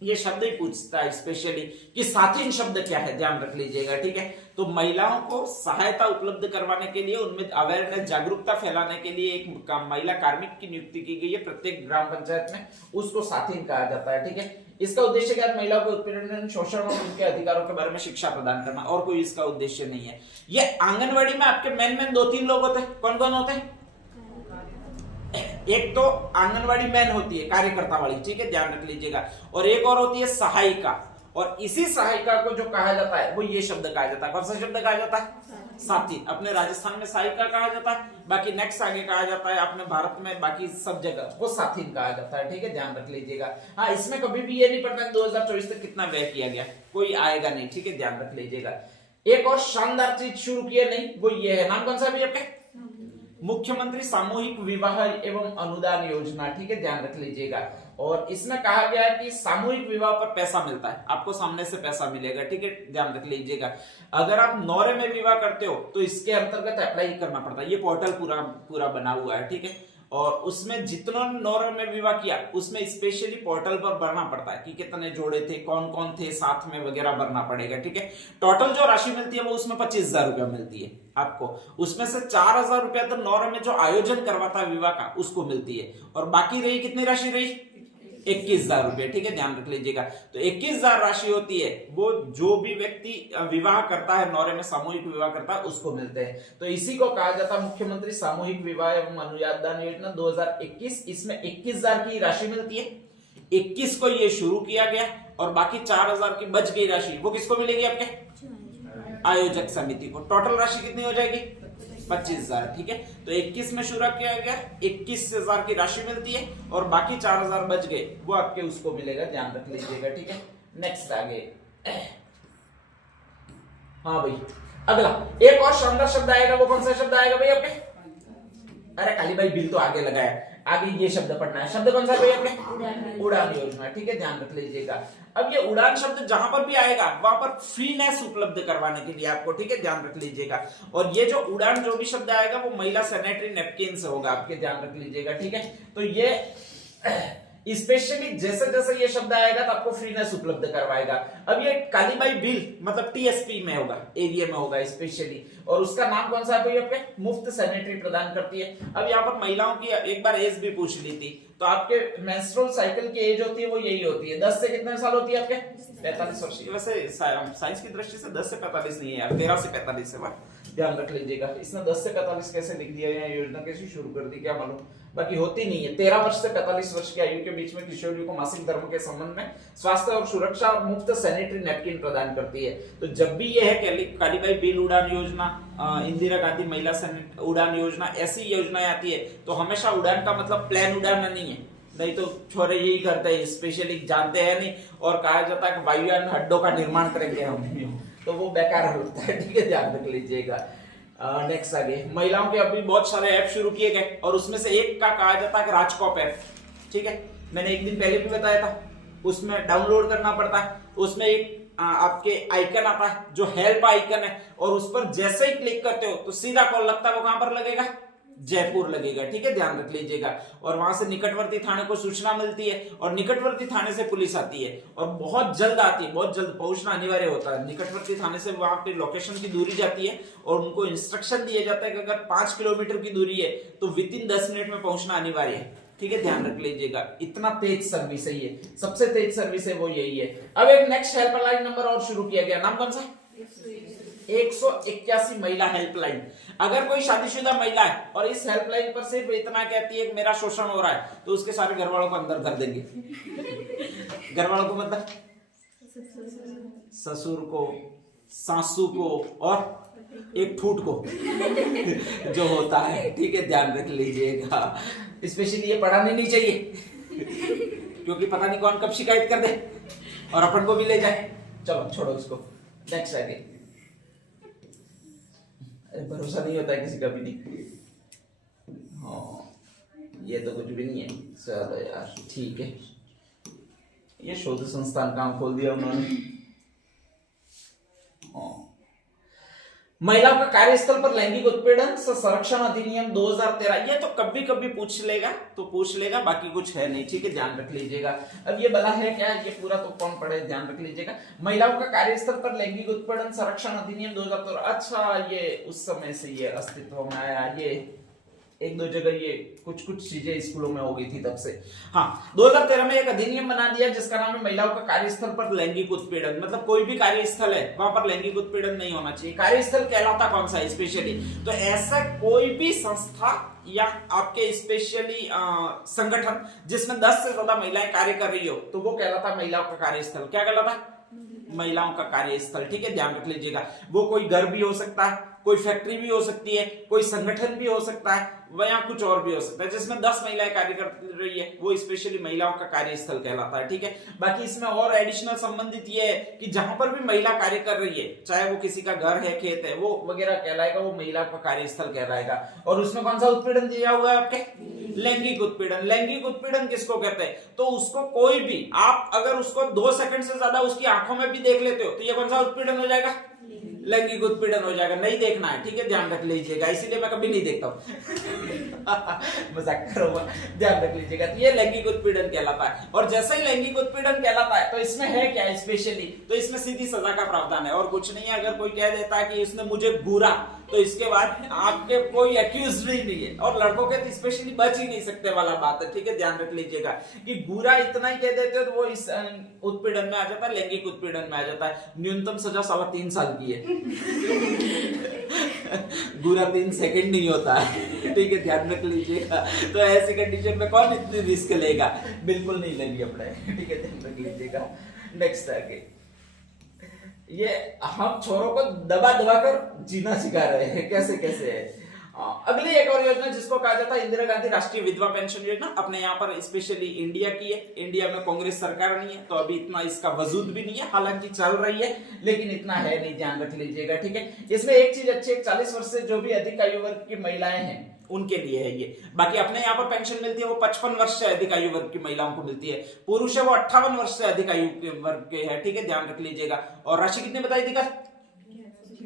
ये शब्द ही पूछता है स्पेशली कि साथीन शब्द क्या है, ध्यान रख लीजिएगा, ठीक है। तो महिलाओं को सहायता उपलब्ध करवाने के लिए, उनमें अवेयरनेस जागरूकता फैलाने के लिए एक महिला कार्मिक की नियुक्ति की गई है प्रत्येक ग्राम पंचायत में, उसको साथीन कहा जाता है, ठीक है। इसका उद्देश्य क्या है? महिलाओं को उत्पीड़न, शोषण और उनके अधिकारों के बारे में शिक्षा प्रदान करना, और कोई इसका उद्देश्य नहीं है। ये आंगनबाड़ी में आपके मेन 2-3 लोग होते हैं, कौन कौन होते हैं? एक तो आंगनवाड़ी मैन होती है, कार्यकर्ता वाली, ठीक है, ध्यान रख लीजिएगा। और एक और होती है सहायिका, और इसी सहायिका को जो कहा जाता है वो ये शब्द कहा जाता है, कौन सा शब्द कहा जाता है? साथी। अपने राजस्थान में सहायिका कहा जाता है, बाकी नेक्स्ट आगे कहा जाता है अपने भारत में, बाकी सब जगह वो साथीन कहा जाता है, ठीक है, ध्यान रख लीजिएगा। हाँ, इसमें कभी भी ये नहीं पड़ता 2024 तक कितना व्यय किया गया, कोई आएगा नहीं, ठीक है, ध्यान रख लीजिएगा। एक और शानदार चीज शुरू किया नहीं, वो ये है, नाम कौन सा भी आपके? मुख्यमंत्री सामूहिक विवाह एवं अनुदान योजना, ठीक है, ध्यान रख लीजिएगा। और इसमें कहा गया है कि सामूहिक विवाह पर पैसा मिलता है, आपको सामने से पैसा मिलेगा, ठीक है, ध्यान रख लीजिएगा। अगर आप नौरे में विवाह करते हो तो इसके अंतर्गत अप्लाई करना पड़ता है, ये पोर्टल पूरा बना हुआ है, ठीक है। और उसमें जितना नौरे में विवाह किया उसमें स्पेशली पोर्टल पर भरना पड़ता है कि कितने जोड़े थे, कौन कौन थे साथ में वगैरह भरना पड़ेगा, ठीक है। टोटल जो राशि मिलती है वो उसमें 25,000 रुपया मिलती है आपको, उसमें से 4,000 रुपया तो नौरे में जो आयोजन करवाता है विवाह का उसको मिलती है, और बाकी रही कितनी राशि रही? 21,000 रुपए, ठीक है, ध्यान रख लीजिएगा। तो 21,000 राशि होती है वो जो भी व्यक्ति विवाह करता है, नौरे में सामूहिक विवाह करता है, उसको मिलते हैं। तो इसी को कहा जाता है मुख्यमंत्री सामूहिक विवाह एवं अनुदान योजना 2021। इसमें 21,000 की राशि मिलती है, 21 को ये शुरू किया गया, और बाकी 4,000 की बच गई राशि वो किसको मिलेगी? आपके आयोजक समिति को। टोटल राशि कितनी हो जाएगी? 25,000, ठीक है। तो 21 में शुरू किया गया, 21,000 की राशि मिलती है, और बाकी 4,000 बच गए वो आपके उसको मिलेगा, ध्यान रख लीजिएगा, ठीक है। नेक्स्ट आगे, हाँ भाई अगला एक और शानदार शब्द आएगा, वो कौन सा शब्द आएगा भाई आपके? अरे काली भाई बिल तो आगे लगाया, आगे ये शब्द पढ़ना है। शब्द कौन सा भाई आपके? उड़ान योजना, ठीक है, ध्यान रख लीजिएगा। अब ये उड़ान शब्द जहां पर भी आएगा वहां पर फ्रीनेस उपलब्ध करवाने के लिए आपको, ठीक है, ध्यान रख लीजिएगा। और ये जो उड़ान जो भी शब्द आएगा वो महिला सैनिटरी नैपकिन से होगा आपके, ध्यान रख लीजिएगा, ठीक है। तो ये स्पेशली जैसे जैसे ये शब्द आएगा तो आपको फ्रीनेस उपलब्ध करवाएगा। अब ये कालीबाई बिल मतलब टीएसपी में होगा, एरिया में होगा स्पेशली, और उसका नाम कौन सा है भाई आपके? मुफ्त सैनिटरी प्रदान करती है। अब यहाँ पर महिलाओं की एक बार एज भी पूछ ली थी, तो आपके मेंस्ट्रुअल साइकिल की एज होती है वो यही होती है, 10 से कितने साल होती है आपके? 45 वर्ष। वैसे साइंस की दृष्टि से 10 से 45 नहीं है यार, 13 से 45 है, ध्यान रख लीजिएगा। इसने 10 से 45 कैसे लिख दिया है, योजना कैसे शुरू कर दी क्या मालूम, बाकी होती नहीं है। 13 वर्ष से 45 वर्ष की आयु के बीच में किशोरियों को मासिक धर्म के संबंध में स्वास्थ्य और सुरक्षा मुफ्त सैनिटरी नैपकिन प्रदान करती है। तो जब भी ये है कालीबाई बिल उड़ान योजना, इंदिरा गांधी महिला उड़ान योजना, ऐसी योजनाएं आती है तो हमेशा उड़ान का मतलब प्लेन उड़ान नहीं है, नहीं तो छोरे यही करते हैं, स्पेशली जानते हैं नहीं, और कहा जाता है कि वायुयान हड्डों का निर्माण करेंगे हम, तो वो बेकार होता है, ठीक है, ध्यान रख लीजिएगा। नेक्स्ट आगे, महिलाओं के अभी बहुत सारे ऐप शुरू किए गए, और उसमें से एक का कहा जाता है राजकॉप ऐप। ठीक है, मैंने एक दिन पहले भी बताया था। उसमें डाउनलोड करना पड़ता है, उसमें एक आपके आइकन आता है जो हेल्प आइकन है, और उस पर जैसे ही क्लिक करते हो तो सीधा कॉल लगता है, वो कहां पर लगेगा, जयपुर लगेगा, ठीक है, ध्यान रख लीजिएगा। और वहां से निकटवर्ती थाने को सूचना मिलती है, और निकटवर्ती थाने से पुलिस आती है, और बहुत जल्द आती है, बहुत जल्द पहुंचना अनिवार्य होता है। निकटवर्ती थाने से वहां पे लोकेशन की दूरी जाती है, और उनको इंस्ट्रक्शन दिया जाता है कि अगर 5 किलोमीटर की दूरी है तो विद इन 10 मिनट में पहुंचना अनिवार्य है, ठीक है, ध्यान रख लीजिएगा। इतना तेज सर्विस है ये, सबसे तेज सर्विस है वो यही है। अब एक नेक्स्ट हेल्पलाइन नंबर और शुरू किया गया, नाम कौन सा, 181 महिला हेल्पलाइन। अगर कोई शादीशुदा महिला है और इस हेल्पलाइन पर सिर्फ इतना कहती है कि मेरा शोषण हो रहा है, तो उसके सारे घर वालों को अंदर कर देंगे। घर वालों को मतलब ससुर को, सासू को, और एक ठूठ को जो होता है, ठीक है, ध्यान रख लीजिएगा। स्पेशली ये पढ़ानी नहीं चाहिए, क्योंकि पता नहीं कौन कब शिकायत कर दे और अपन को भी ले जाए। चलो छोड़ो इसको, नेक्स्ट आगे। भरोसा नहीं होता है किसी का भी नहीं। हाँ, ये तो कुछ भी नहीं है। चलो यार, ठीक है, ये शोध संस्थान काम खोल दिया उन्होंने। महिलाओं का कार्यस्थल पर लैंगिक उत्पीड़न संरक्षण अधिनियम 2013, ये तो कभी कभी पूछ लेगा तो पूछ लेगा, बाकी कुछ है नहीं, ठीक है, ध्यान रख लीजिएगा। अब ये बला है क्या, ये पूरा तो कौन पढ़े, ध्यान रख लीजिएगा। महिलाओं का कार्यस्थल पर लैंगिक उत्पीड़न संरक्षण अधिनियम 2013, अच्छा, ये उस समय से ये अस्तित्व में आया, ये एक दो जगह ये कुछ चीजें स्कूलों में हो गई थी तब से। हाँ, 2013 में एक अधिनियम बना दिया जिसका नाम है महिलाओं का कार्यस्थल पर लैंगिक उत्पीड़न। मतलब कोई भी कार्यस्थल है वहां पर लैंगिक उत्पीड़न नहीं होना चाहिए। कार्यस्थल कहलाता कौन सा है स्पेशली, तो ऐसा कोई भी संस्था या आपके स्पेशली संगठन जिसमें 10 से ज्यादा महिलाएं कार्य कर रही हो, तो वो कहलाता महिलाओं का कार्यस्थल। क्या कहलाता, महिलाओं का कार्यस्थल, ठीक है, ध्यान रख लीजिएगा। वो कोई घर भी हो सकता है, कोई फैक्ट्री भी हो सकती है, कोई संगठन भी हो सकता है, वह कुछ और भी हो सकता है, जिसमें 10 महिलाएं कार्य कर रही है, वो स्पेशली महिलाओं का कार्यस्थल कहलाता है, ठीक है। बाकी इसमें और एडिशनल संबंधित ये है कि जहां पर भी महिला कार्य कर रही है, चाहे वो किसी का घर है, खेत है, वो वगैरह कहलाएगा, वो महिला का कार्यस्थल कहलाएगा। और उसमें कौन सा उत्पीड़न दिया हुआ है आपके, लैंगिक उत्पीड़न। लैंगिक उत्पीड़न किसको कहते हैं, तो उसको कोई भी आप अगर उसको 2 सेकंड से ज्यादा उसकी आंखों में भी देख लेते हो, तो ये कौन सा उत्पीड़न हो जाएगा, लैंगिक उत्पीड़न हो जाएगा। नहीं देखना है, ठीक है, ध्यान रख लीजिएगा, इसीलिए मैं कभी नहीं देखता हूं। मजाक करूंगा, ध्यान रख लीजिएगा। तो ये लैंगिक उत्पीड़न कहलाता है। और जैसे ही लैंगिक उत्पीड़न कहलाता है तो इसमें है क्या स्पेशली, तो इसमें सीधी सजा का प्रावधान है और कुछ नहीं है। अगर कोई कह देता है कि इसने मुझे घूरा, तो इसके बाद आपके कोई एक्यूज भी नहीं है, और लड़कों के तो स्पेशली बच ही नहीं सकते वाला बात है, ठीक है, ध्यान रख लीजिएगा कि घूरा इतना ही कह देते हो तो वो इस उत्पीड़न में आ जाता है, लैंगिक उत्पीड़न में आ जाता है। न्यूनतम सजा 3.25 साल की है। घूरा 3 सेकंड नहीं होता है, ठीक है, ध्यान रख लीजिएगा। तो ऐसी कंडीशन में कौन इतनी रिस्क लेगा, बिल्कुल नहीं लेंगे अपने, ठीक है, ध्यान रख लीजिएगा। नेक्स्ट आगे, ये हम छोरों को दबा दबा कर जीना सिखा रहे हैं, कैसे कैसे है। अगली एक और योजना जिसको कहा जाता है इंदिरा गांधी राष्ट्रीय विधवा पेंशन योजना, अपने यहाँ पर स्पेशली इंडिया की है। इंडिया में कांग्रेस सरकार नहीं है तो अभी इतना इसका वजूद भी नहीं है, हालांकि चल रही है लेकिन इतना है नहीं, ध्यान रख लीजिएगा, ठीक है। इसमें एक चीज अच्छी है, 40 वर्ष से जो भी अधिक आयु वर्ग की महिलाएं हैं उनके लिए है ये। बाकी अपने यहाँ पर पेंशन मिलती है वो 55 वर्ष से अधिक आयु वर्ग की महिलाओं को मिलती है। पुरुष है वो 58 वर्ष से अधिक आयु के वर्ग के है, ठीक है, ध्यान रख लीजिएगा। और राशि कितनी बताई थी,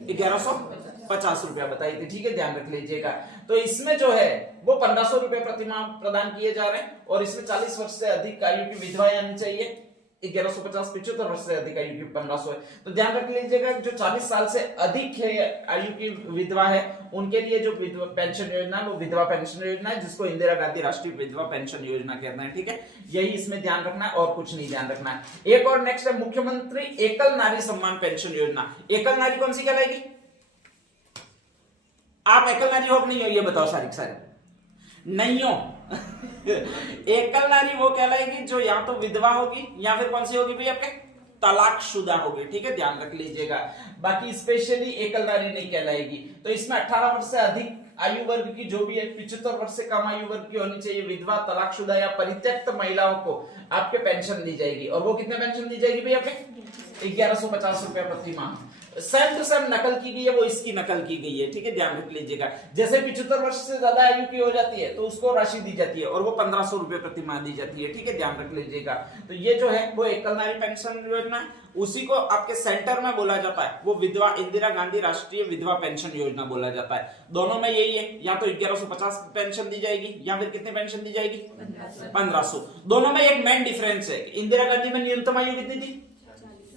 1150 रुपया बताई थी, ठीक है, ध्यान रख लीजिएगा। तो इसमें जो है वो 1500 रुपए प्रतिमाह प्रदान किए जा रहे हैं, और इसमें 40 वर्ष से अधिक आयु की विधवाएं आनी चाहिए। 1150, 75 वर्ष से अधिक आयु की 1500 है। तो ध्यान रख लीजिएगा, जो 40 साल से अधिक है आयु की विधवा है उनके लिए जो विधवा पेंशन योजना है वो विधवा पेंशन योजना है, जिसको इंदिरा गांधी राष्ट्रीय विधवा पेंशन योजना कहते हैं, ठीक है। यही इसमें ध्यान रखना है और कुछ नहीं ध्यान रखना है। एक और नेक्स्ट है मुख्यमंत्री एकल नारी सम्मान पेंशन योजना। एकल नारी कौन सी कहलाएगी, आप एकल नारी हो कि नहीं हो ये बताओ, सारी नहीं हो। एकल नारी वो कहलाएगी जो या तो विधवा होगी या फिर कौन सी होगी भाई आपके, तलाकशुदा होगी, ठीक है, ध्यान रख लीजिएगा। बाकी स्पेशली एकल नारी नहीं कहलाएगी। तो इसमें 18 वर्ष से अधिक आयु वर्ग की जो भी है, 75 वर्ष से कम आयु वर्ग की होनी चाहिए, विधवा, तलाकशुदा या परित्यक्त महिलाओं को आपके पेंशन दी जाएगी। और वो कितने पेंशन दी जाएगी भाई आपके, 1150 रुपया प्रति माह। सेम टू सेम नकल की गई है, वो इसकी नकल की गई है, ठीक है, ध्यान रख लीजिएगा। जैसे 75 वर्ष से ज्यादा आयु की हो जाती है तो उसको राशि दी जाती है और वो 1500 रुपए प्रति माह दी जाती है, ठीक है, ध्यान रख लीजिएगा। तो ये जो है वो एकल नारी पेंशन योजना है, उसी को आपके सेंटर में बोला जाता है वो विधवा इंदिरा गांधी राष्ट्रीय विधवा पेंशन योजना बोला जाता है। दोनों में यही है, या तो 1150 पेंशन दी जाएगी या फिर कितनी पेंशन दी जाएगी, 1500। दोनों में एक मेन डिफरेंस है, इंदिरा गांधी में न्यूनतम आयु कितनी थी,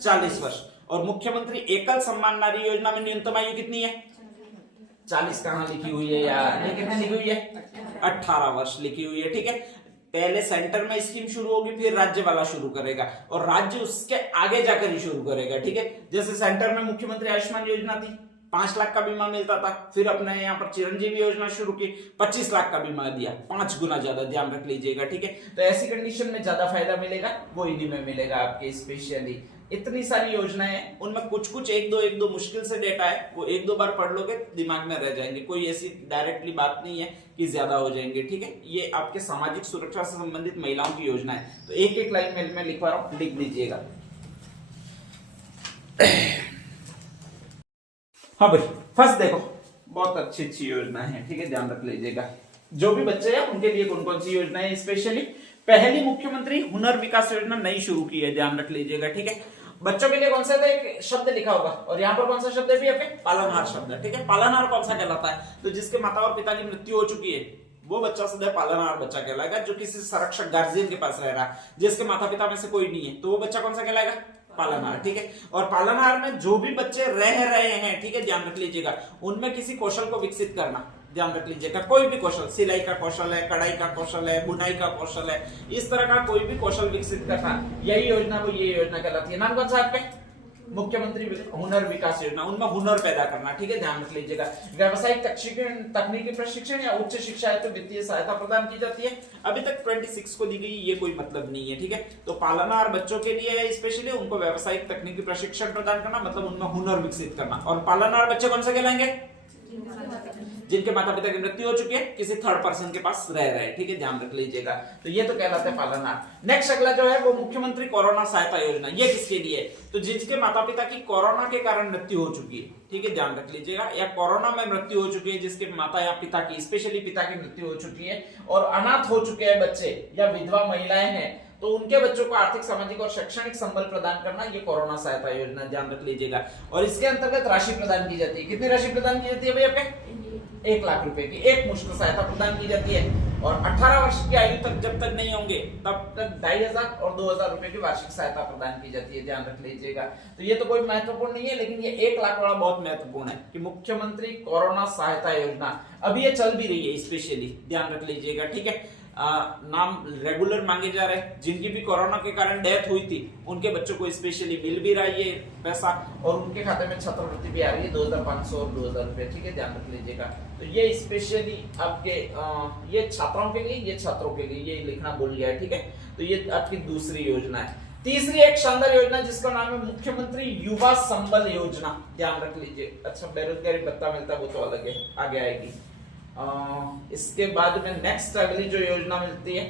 40 वर्ष, और मुख्यमंत्री एकल सम्मान नारी योजना में न्यूनतम आयु कितनी है, 40 कहां लिखी हुई है यार, ये कितनी लिखी हुई है, 18 वर्ष लिखी हुई है, ठीक है। पहले सेंटर में स्कीम शुरू होगी, फिर राज्य वाला शुरू करेगा और राज्य उसके आगे जाकर ही शुरू करेगा, ठीक है। जैसे सेंटर में मुख्यमंत्री आयुष्मान योजना थी, 5 लाख का बीमा मिलता था, फिर अपने यहाँ पर चिरंजीवी योजना शुरू की, 25 लाख का बीमा दिया, 5 गुना ज्यादा, ध्यान रख लीजिएगा, ठीक है। तो ऐसी कंडीशन में ज्यादा फायदा मिलेगा वो इन्हीं में मिलेगा आपके। स्पेशली इतनी सारी योजनाएं हैं, उनमें कुछ कुछ एक दो मुश्किल से डेटा है, वो 1-2 बार पढ़ लोगे दिमाग में रह जाएंगे, कोई ऐसी डायरेक्टली बात नहीं है कि ज्यादा हो जाएंगे, ठीक है। ये आपके सामाजिक सुरक्षा से संबंधित महिलाओं की योजना है, तो एक एक लाइन में मैं लिखवा रहा हूं, लिख दीजिएगा। हाँ भाई, फर्स्ट देखो, बहुत अच्छी योजना है, ठीक है, ध्यान रख लीजिएगा। जो भी बच्चे हैं उनके लिए कौन कौन सी योजना है, स्पेशली पहली मुख्यमंत्री हुनर विकास योजना नई शुरू की है, ध्यान रख लीजिएगा, ठीक है। बच्चों के लिए कौन सा एक शब्द लिखा होगा और यहाँ पर कौन सा शब्द है भी आपके, पालनहार शब्द है, ठीक है। पालनहार कौन सा कहलाता है, तो जिसके माता और पिता की मृत्यु हो चुकी है वो बच्चा सदैव पालनहार बच्चा कहलाएगा। जो किसी संरक्षक गार्जियन के पास रह रहा है, जिसके माता पिता में से कोई नहीं है, तो वो बच्चा कौन सा कहलाएगा, पालनहार, ठीक है। और पालनहार में जो भी बच्चे रह रहे हैं, ठीक है, ध्यान रख लीजिएगा, उनमें किसी कौशल को विकसित करना, ध्यान रख लीजिएगा, कोई भी कौशल, सिलाई का कौशल है, कढ़ाई का कौशल है, बुनाई का कौशल है, इस तरह का कोई भी कौशल विकसित करना, यही योजना वो ये योजना कहलाती है। नाम कौन सा आपके, मुख्यमंत्री हुनर विकास योजना, उनमें हुनर पैदा करना, ठीक है, ध्यान रख लीजिएगा। व्यावसायिक तकनीकी प्रशिक्षण या उच्च शिक्षा है तो वित्तीय सहायता प्रदान की जाती है, अभी तक 26 को दी गई, ये कोई मतलब नहीं है, ठीक है। तो पालनहार बच्चों के लिए स्पेशली उनको व्यावसायिक तकनीकी प्रशिक्षण प्रदान करना, मतलब उनमें हुनर विकसित करना। और पालनहार बच्चे कौन से कहलाएंगे, जिनके माता पिता की मृत्यु हो चुकी है, किसी थर्ड पर्सन के पास रह रहे हैं, ठीक है, ध्यान रख लीजिएगा। तो ये तो कहलाते हैं पालनहार। नेक्स्ट अगला जो है वो मुख्यमंत्री कोरोना सहायता योजना, ये किसके लिए है, तो जिसके माता पिता की कोरोना के कारण मृत्यु हो चुकी है, ठीक है, ध्यान रख लीजिएगा, या कोरोना में मृत्यु हो चुकी है, जिसके माता या पिता की, स्पेशली पिता की मृत्यु हो चुकी है और अनाथ हो चुके हैं बच्चे या विधवा महिलाएं हैं, तो उनके बच्चों को आर्थिक, सामाजिक और शैक्षणिक संबल प्रदान करना, ये कोरोना सहायता योजना, ध्यान रख लीजिएगा। और इसके अंतर्गत राशि प्रदान की जाती है, कितनी राशि प्रदान की जाती है भाई आपके, 1 लाख रुपए की एक मुश्त सहायता प्रदान की जाती है। और 18 वर्ष की आयु तक जब तक नहीं होंगे तब तक 2500 और 2000 रुपए की वार्षिक सहायता प्रदान की जाती है, ध्यान रख लीजिएगा। तो ये तो कोई महत्वपूर्ण नहीं है, लेकिन ये 1 लाख वाला बहुत महत्वपूर्ण है कि मुख्यमंत्री कोरोना सहायता योजना अभी ये चल भी रही है, स्पेशली ध्यान रख लीजिएगा, ठीक है। नाम रेगुलर मांगे जा रहे हैं, जिनकी भी कोरोना के कारण डेथ हुई थी उनके बच्चों को स्पेशली मिल भी रहा है ये पैसा, और उनके खाते में छात्रवृत्ति भी आ रही है 2500 और 2000 रुपए, ठीक है, ध्यान रख लीजिएगा। तो ये स्पेशली आपके ये छात्रों के लिए, ये छात्रों के लिए, ये लिखना भूल गया है, ठीक है। तो ये आपकी दूसरी योजना है। तीसरी एक शानदार योजना जिसका नाम है मुख्यमंत्री युवा संबल योजना, ध्यान रख लीजिए। अच्छा, बेरोजगारी भत्ता मिलता है वो तो अलग है, आगे आएगी। इसके बाद में नेक्स्ट अगली जो योजना मिलती है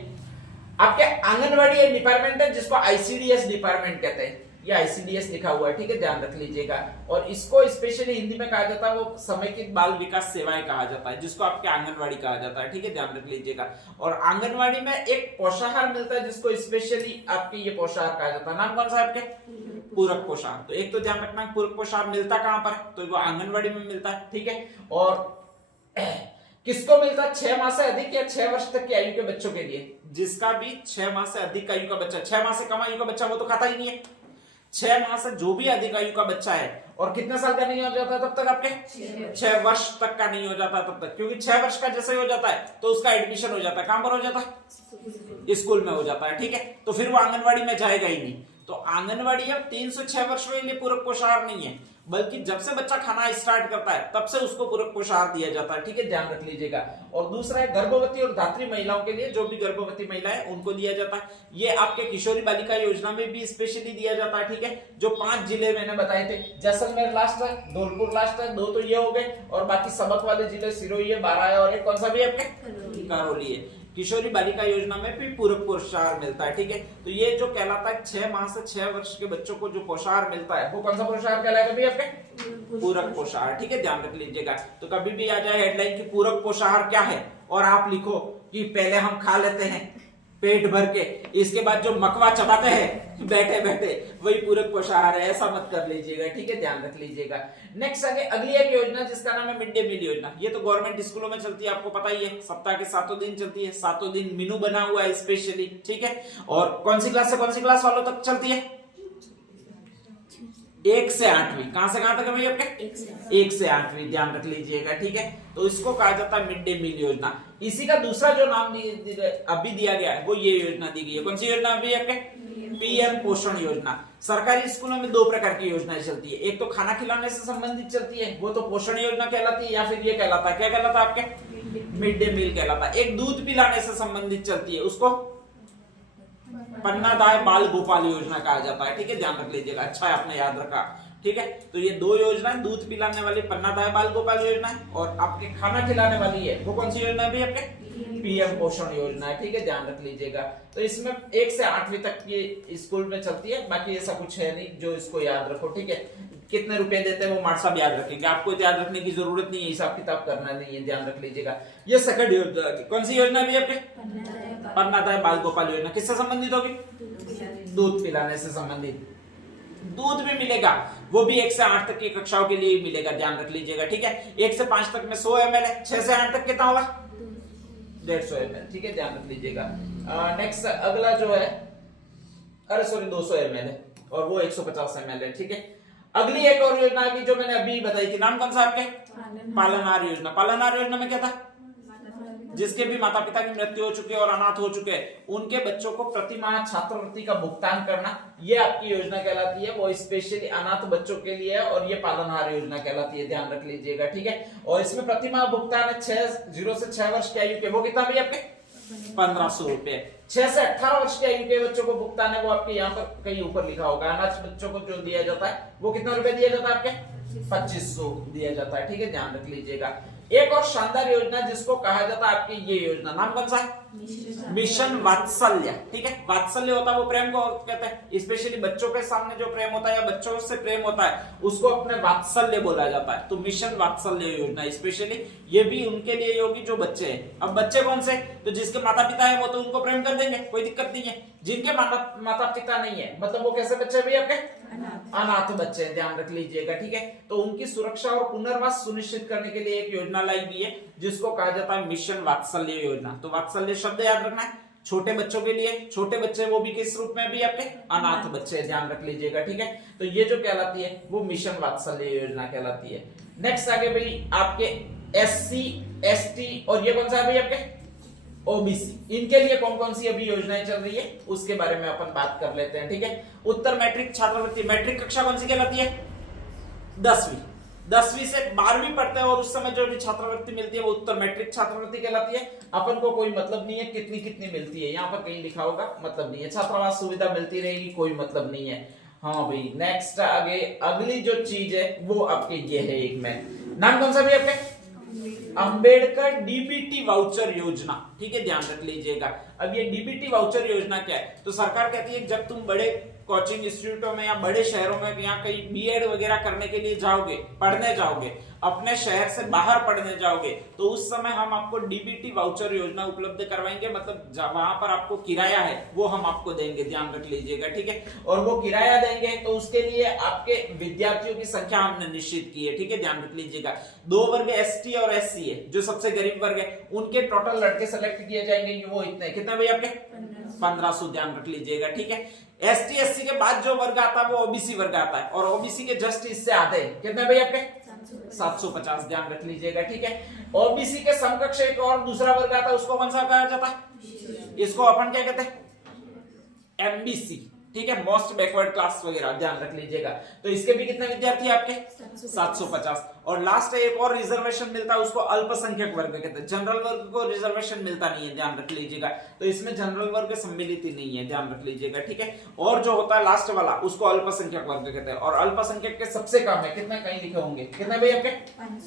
आपके आंगनवाड़ी एक डिपार्टमेंट है जिसको आईसीडीएस डिपार्टमेंट कहते हैं, ये आईसीडीएस लिखा हुआ है, ठीक है, ध्यान रख लीजिएगा। और इसको स्पेशली हिंदी में कहा जाता है वो समेकित बाल विकास सेवाएं कहा जाता है, जिसको आपके आंगनवाड़ी कहा जाता है, ठीक है, ध्यान रख लीजिएगा। और आंगनवाड़ी में एक पोषाहार मिलता है जिसको स्पेशली आपके ये पोषाहार कहा जाता है, नाम कौन सा है आपके, पूरक पोषाहार। तो एक तो ध्यान रखना पूरक पोषाहार मिलता कहां पर, तो वो आंगनवाड़ी में मिलता है, ठीक है। और किसको मिलता है, 6 माह से अधिक या 6 वर्ष तक की आयु के बच्चों के लिए, जिसका भी 6 माह से अधिक आयु का बच्चा, 6 माह से कम आयु का बच्चा वो तो खाता ही नहीं है, 6 माह से जो भी अधिक आयु का बच्चा है, और कितने साल का नहीं हो जाता तब तक आपके 6 वर्ष तक का नहीं हो जाता तब तक, क्योंकि 6 वर्ष का जैसे हो जाता है तो उसका एडमिशन हो जाता है, कहां पर हो जाता है, स्कूल में हो जाता है, ठीक है। तो फिर वो आंगनवाड़ी में जाएगा ही नहीं। तो आंगनवाड़ी अब 3 से 6 वर्ष में लिए पूरक पोषाहार नहीं है, बल्कि जब से बच्चा खाना स्टार्ट करता है तब से उसको पूरक पोषाहार दिया जाता है, ठीक है, ध्यान रख लीजिएगा। और दूसरा है गर्भवती और धात्री महिलाओं के लिए, जो भी गर्भवती महिलाएं उनको दिया जाता है, ये आपके किशोरी बालिका योजना में भी स्पेशली दिया जाता है, ठीक है। जो 5 जिले मैंने बताए थे, जैसलमेर लास्ट है, धौलपुर लास्ट है, 2 तो ये हो गए, और बाकी सबक वाले जिले सिरोही है, 12 है, और एक कौन सा भी आपके करौली है। किशोरी बालिका योजना में भी पूरक पोषाहार मिलता है, ठीक है। तो ये जो कहलाता है 6 माह से 6 वर्ष के बच्चों को जो पोषाहार मिलता है वो कौन सा पोषाहार कहलाएगा भाई आपके? पूरक पोषाहार, ठीक है, ध्यान रख लीजिएगा। तो कभी भी आ जाए हेडलाइन की पूरक पोषाहार क्या है और आप लिखो कि पहले हम खा लेते हैं पेट भर के, इसके बाद जो मकवा चबाते हैं बैठे बैठे वही पूरक पोषाहार है, ऐसा मत कर लीजिएगा, ठीक है, ध्यान रख लीजिएगा। नेक्स्ट आगे अगली एक योजना जिसका नाम है मिड डे मील योजना। ये तो गवर्नमेंट स्कूलों में चलती है, आपको पता ही है, सप्ताह के 7 दिन चलती है, 7 दिन मेनू बना हुआ है स्पेशली, ठीक है। और कौन सी क्लास से कौन सी क्लास वालों तक चलती है? 1 से 8वीं। कहां से कहां तक है भैया आपके? 1 से 8वीं, ध्यान रख लीजिएगा, ठीक है। तो इसको कहा जाता है मिड डे मील योजना। इसी का दूसरा जो नाम अभी दिया गया है वो ये योजना दी गई है। कौन सी योजना अभी आपके? पीएम पोषण योजना। सरकारी स्कूलों में 2 प्रकार की योजनाएं चलती है, एक तो खाना खिलाने से संबंधित चलती है, वो तो पोषण योजना कहलाती है, या फिर ये कहलाता है, क्या कहलाता है आपके? मिड डे मील कहलाता है। एक दूध पिलाने से संबंधित चलती है, उसको पन्नादाय बाल गोपाल योजना कहा जाता है, ठीक है, ध्यान रख लीजिएगा, अच्छा है आपने याद रखा, ठीक है। तो ये 2 योजनाएं, दूध पिलाने वाली पन्नादाय बाल गोपाल योजना है और आपके खाना खिलाने वाली है वो कौन सी योजना है आपके? पीएम पोषण योजना है, ठीक है, ध्यान रख लीजिएगा। तो इसमें 1 से 8वीं तक ये स्कूल में चलती है, बाकी ऐसा कुछ है नहीं जो इसको याद रखो, ठीक है। कितने रुपए देते हैं वो मार्ट साहब याद रखेंगे, आपको याद रखने की जरूरत नहीं है, हिसाब किताब करना नहीं है, ध्यान रख लीजिएगा। ये सेकंड योजना, कौन सी योजना भी आपके? पन्नादाय बाल गोपाल योजना। किससे संबंधित होगी? दूध पिलाने से संबंधित। दूध भी मिलेगा, वो भी 1 से 8 तक की कक्षाओं के लिए मिलेगा, ध्यान रख लीजिएगा, ठीक है। 1 से 5 तक में 100 ml है, 6 से 8 तक कितना होगा? 150 ml, ठीक है, ध्यान रख लीजिएगा। नेक्स्ट अगला जो है, अरे सॉरी 200 ml है और वो 150 ml है, ठीक है। अगली एक और योजना अभी जो मैंने अभी बताई थी, नाम कौन सा आपके? पालनहार योजना। पालनहार योजना में क्या था? जिसके भी माता पिता की मृत्यु हो चुकी है और अनाथ हो चुके हैं उनके बच्चों को प्रतिमाह छात्रवृत्ति का भुगतान करना, ये आपकी योजना कहलाती है। वो स्पेशली अनाथ बच्चों के लिए है और ये पालनहार योजना कहलाती है, ध्यान रख लीजिएगा, ठीक है। और इसमें प्रतिमाह भुगतान है 0 से 6 वर्ष की आयु के, वो कितना भी आपके? 1500 रुपए। 6 से 18 वर्ष की आयु के बच्चों को भुगतान है, वो आपके यहाँ पर कहीं ऊपर लिखा होगा। अनाथ बच्चों को जो दिया जाता है वो कितना रुपए दिया जाता है आपके? 2500 दिया जाता है, ठीक है, ध्यान रख लीजिएगा। एक और शानदार योजना जिसको कहा जाता है आपकी ये योजना, नाम कौन सा है? मिशन वात्सल्य, ठीक है। वात्सल्य होता है वो प्रेम को कहते हैं, स्पेशली बच्चों के सामने जो प्रेम होता है या बच्चों से प्रेम होता है उसको अपने वात्सल्य बोला जाता है। तो मिशन वात्सल्य योजना स्पेशली ये भी उनके लिए होगी जो बच्चे हैं। अब बच्चे कौन से? तो जिसके माता पिता है वो तो उनको प्रेम कर देंगे, कोई दिक्कत नहीं है। जिनके माता पिता नहीं है, मतलब वो कैसे बच्चे भी आपके? अनाथ बच्चे, ध्यान रख लीजिएगा, ठीक है। तो उनकी सुरक्षा और पुनर्वास सुनिश्चित करने के लिए एक योजना लाई गई है जिसको कहा जाता है मिशन वात्सल्य योजना। तो वात्सल्य शब्द याद रखना है, छोटे बच्चों के लिए। छोटे बच्चे वो भी किस रूप में? भी आपके अनाथ बच्चे, ध्यान रख लीजिएगा, ठीक है। तो ये जो कहलाती है वो मिशन वात्सल्य योजना कहलाती है। नेक्स्ट आगे भाई आपके SC ST और ये कौन सा है भाई आपके? OBC। इनके लिए कौन कौन सी अभी योजनाएं चल रही है उसके बारे में अपन बात कर लेते हैं, ठीक है। उत्तर मैट्रिक छात्रवृत्ति, मैट्रिक कक्षा कौन सी कहलाती है? 10वीं से 12वीं पढ़ते हैं और उस समय जो भी छात्रवृत्ति मिलती है वो उत्तर मैट्रिक छात्रवृत्ति कहलाती है। अपन को कोई मतलब नहीं है कितनी कितनी मिलती है, यहाँ पर कहीं लिखा होगा, मतलब नहीं है। छात्रावास सुविधा मिलती रहेगी, कोई मतलब नहीं है। हाँ भाई, नेक्स्ट आगे अगली जो चीज है वो आपके ये है, एक में नाम कौन सा भी आपके? अंबेडकर डीबीटी वाउचर योजना, ठीक है, ध्यान रख लीजिएगा। अब ये डीबीटी वाउचर योजना क्या है? तो सरकार कहती है जब तुम बड़े कोचिंग इंस्टीट्यूटों में या बड़े शहरों में या कहीं बीएड वगैरह करने के लिए जाओगे, पढ़ने जाओगे, अपने शहर से बाहर पढ़ने जाओगे, तो उस समय हम आपको डीबीटी वाउचर योजना उपलब्ध करवाएंगे। मतलब वहां पर आपको किराया है वो हम आपको देंगे, ध्यान रख लीजिएगा, ठीक है। और वो किराया देंगे तो उसके लिए आपके विद्यार्थियों की संख्या हमने निश्चित की है, ठीक है, ध्यान रख लीजिएगा। 2 वर्ग ST और SC है, जो सबसे गरीब वर्ग है, उनके टोटल लड़के सेलेक्ट किए जाएंगे, वो इतने कितने भाई आपके? 1500, ध्यान रख लीजिएगा, ठीक है। ST SC के बाद जो वर्ग आता है वो OBC वर्ग आता है, और OBC के जस्ट इससे आते हैं कितने भाई आपके? 750, ध्यान रख लीजिएगा, ठीक है। OBC के समकक्ष एक और दूसरा वर्ग आता है, उसको कौन सा कहा जाता है? इसको अपन क्या कहते हैं? MBC, ठीक है, मोस्ट बैकवर्ड क्लास वगैरह ध्यान रख लीजिएगा। तो इसके भी कितने विद्यार्थी आपके 750। और लास्ट एक और रिजर्वेशन मिलता है, उसको अल्पसंख्यक वर्ग कहते हैं। जनरल वर्ग को रिजर्वेशन मिलता नहीं है, ध्यान रख लीजिएगा। तो इसमें जनरल वर्ग सम्मिलित ही नहीं है, ध्यान रख लीजिएगा, ठीक है। और जो होता है लास्ट वाला उसको अल्पसंख्यक वर्ग कहते हैं। और अल्पसंख्यक के सबसे कम है, कितने कहीं लिखे होंगे, कितने भाई आपके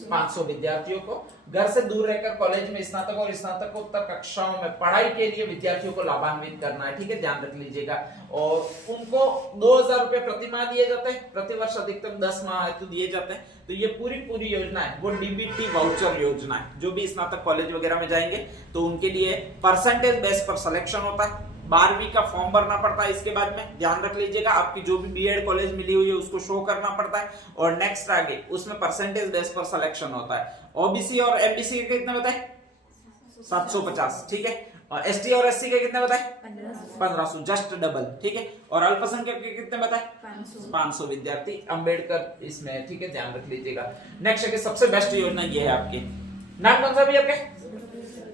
500 विद्यार्थियों को घर से दूर रहकर कॉलेज में स्नातक और स्नातकोत्तर कक्षाओं में पढ़ाई के लिए विद्यार्थियों को लाभान्वित करना है, ठीक है, ध्यान रख लीजिएगा। और उनको 2000 रुपए प्रति माह दिए जाते हैं, प्रति वर्ष अधिकतम 10 माह है तो दिए जाते हैं। तो ये पूरी योजना है वो डीबीटी वाउचर योजना है। जो भी स्नातक कॉलेज वगैरह में जाएंगे तो उनके लिए परसेंटेज बेस पर सिलेक्शन होता है। 12वीं का फॉर्म भरना पड़ता है, इसके बाद में ध्यान रख लीजिएगा आपकी जो भी बीएड कॉलेज मिली हुई है उसको शो करना पड़ता है। और नेक्स्ट आगे उसमें परसेंटेज बेस पर सिलेक्शन होता है। ओबीसी और एमबीसी के कितने बताए 750, ठीक है। और एसटी और एससी के कितने बताए 1500, जस्ट डबल, ठीक है। और अल्पसंख्यक के कितने बताए 500 विद्यार्थी अंबेडकर इसमें, ठीक है, ध्यान रख लीजिएगा। नेक्स्ट है सबसे बेस्ट योजना ये है आपकी, नाम कौन सा भी आपके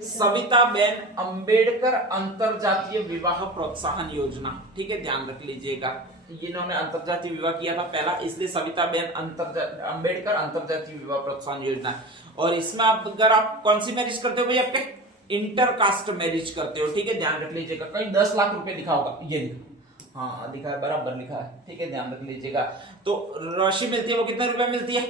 सविताबेन अंबेडकर अंतरजातीय विवाह प्रोत्साहन योजना, ठीक है, ध्यान रख लीजिएगा। इन्होंने अंतरजातीय विवाह किया था पहला, इसलिए सविताबेन अंबेडकर अंतरजातीय विवाह प्रोत्साहन योजना। और इसमें आप अगर आप कौन सी मैरिज करते हो भाई आपके इंटर कास्ट मैरिज करते हो, ठीक है, ध्यान रख लीजिएगा। कहीं 10 लाख रुपए लिखा होगा, ये लिखा, हाँ लिखा है, बराबर लिखा है, ठीक है, ध्यान रख लीजिएगा। तो राशि मिलती है वो कितने रुपए मिलती है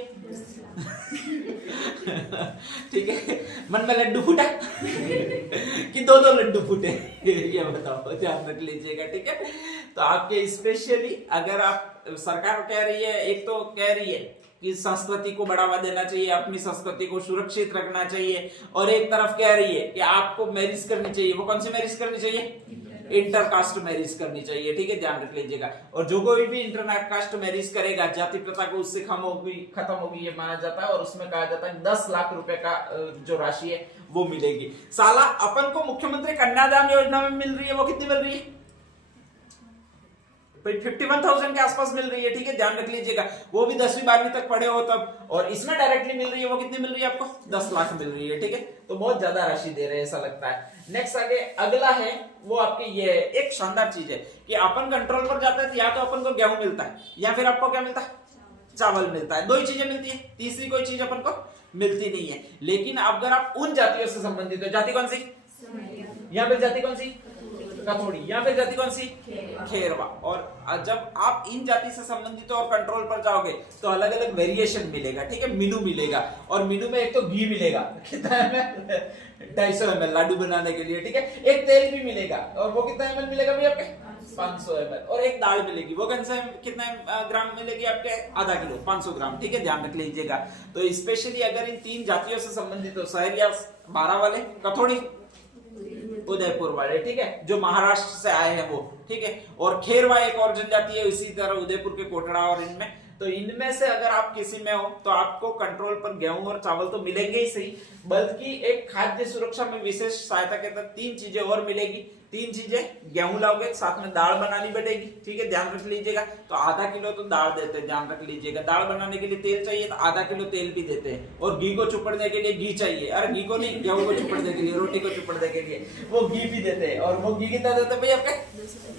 ठीक है, मन में लड्डू फूटा कि दो लड्डू फूटे ये बताओ, ध्यान रख लीजिएगा, ठीक है। तो आपके स्पेशली अगर आप सरकार कह रही है, एक तो कह रही है कि संस्कृति को बढ़ावा देना चाहिए, अपनी संस्कृति को सुरक्षित रखना चाहिए, और एक तरफ कह रही है कि आपको मैरिज करनी चाहिए। वो कौन सी मैरिज करनी चाहिए इंटर कास्ट मैरिज करनी चाहिए, ठीक है, ध्यान रख लीजिएगा। और जो कोई भी इंटर कास्ट मैरिज करेगा जाति प्रथा को उससे खत्म होगी ये माना जाता है। और उसमें कहा जाता है 10 लाख रुपए का जो राशि है वो मिलेगी। साला अपन को मुख्यमंत्री कन्यादान योजना में मिल रही है, वो कितनी मिल रही है 51,000 के आसपास मिल रही है, ठीक है, ध्यान रख लीजिएगा। वो भी 10वीं 12वीं तक पढ़े हो तब। और इसमें डायरेक्टली मिल रही है वो कितनी मिल रही है आपको 10 लाख मिल रही है, ठीक है। तो बहुत ज्यादा राशि दे रहे हैं ऐसा लगता है। नेक्स्ट आगे अगला है वो आपके ये एक शानदार चीज है कि अपन कंट्रोल पर जाते हैं तो या तो अपन को गेहूं मिलता है या फिर आपको क्या मिलता है चावल मिलता है। दो ही चीजें मिलती है, तीसरी कोई चीज अपन को मिलती नहीं है। लेकिन अगर आप उन जातियों से संबंधित हो, जाति कौन सी यहाँ पे, जाति कौन सी कथोड़ी, या फिर जाति कौन सी खेरवा। और जब आप इन जाति से संबंधित और कंट्रोल पर जाओगे तो अलग अलग वेरिएशन मिलेगा, ठीक है, मेनू मिलेगा। और मेनू में एक तो घी मिलेगा, कितना है 250 ml लाडू बनाने के लिए, ठीक है। एक तेल भी मिलेगा, और वो कितना ml मिलेगा भी आपके 500 ml। और एक दाल मिलेगी, वो कितने ग्राम मिलेगी आपके आधा किलो 500 ग्राम, ठीक है, ध्यान रख लीजिएगा। तो स्पेशली अगर इन 3 जातियों से संबंधित हो, सहरिया 12 वाले, कथोड़ी उदयपुर वाले, ठीक है, जो महाराष्ट्र से आए हैं वो, ठीक है। और खेरवा एक और जनजाति है इसी तरह उदयपुर के कोटड़ा और इनमें। तो इनमें से अगर आप किसी में हो तो आपको कंट्रोल पर गेहूं और चावल तो मिलेंगे ही सही, बल्कि एक खाद्य सुरक्षा में विशेष सहायता के तहत 3 चीजें और मिलेगी। 3 चीजें, गेहूं लाओगे, साथ में दाल बनानी पड़ेगी, ठीक है, ध्यान रख लीजिएगा। तो आधा किलो तो दाल देते हैं, ध्यान रख लीजिएगा। दाल बनाने के लिए तेल चाहिए तो आधा किलो तेल भी देते हैं। और घी को चुपड़ने के लिए घी चाहिए, अरे घी को नहीं, गेहूं को चुपड़ने के लिए, रोटी को चुपड़ने के लिए वो घी भी देते हैं। और वो घी कितना देते हैं भाई आपके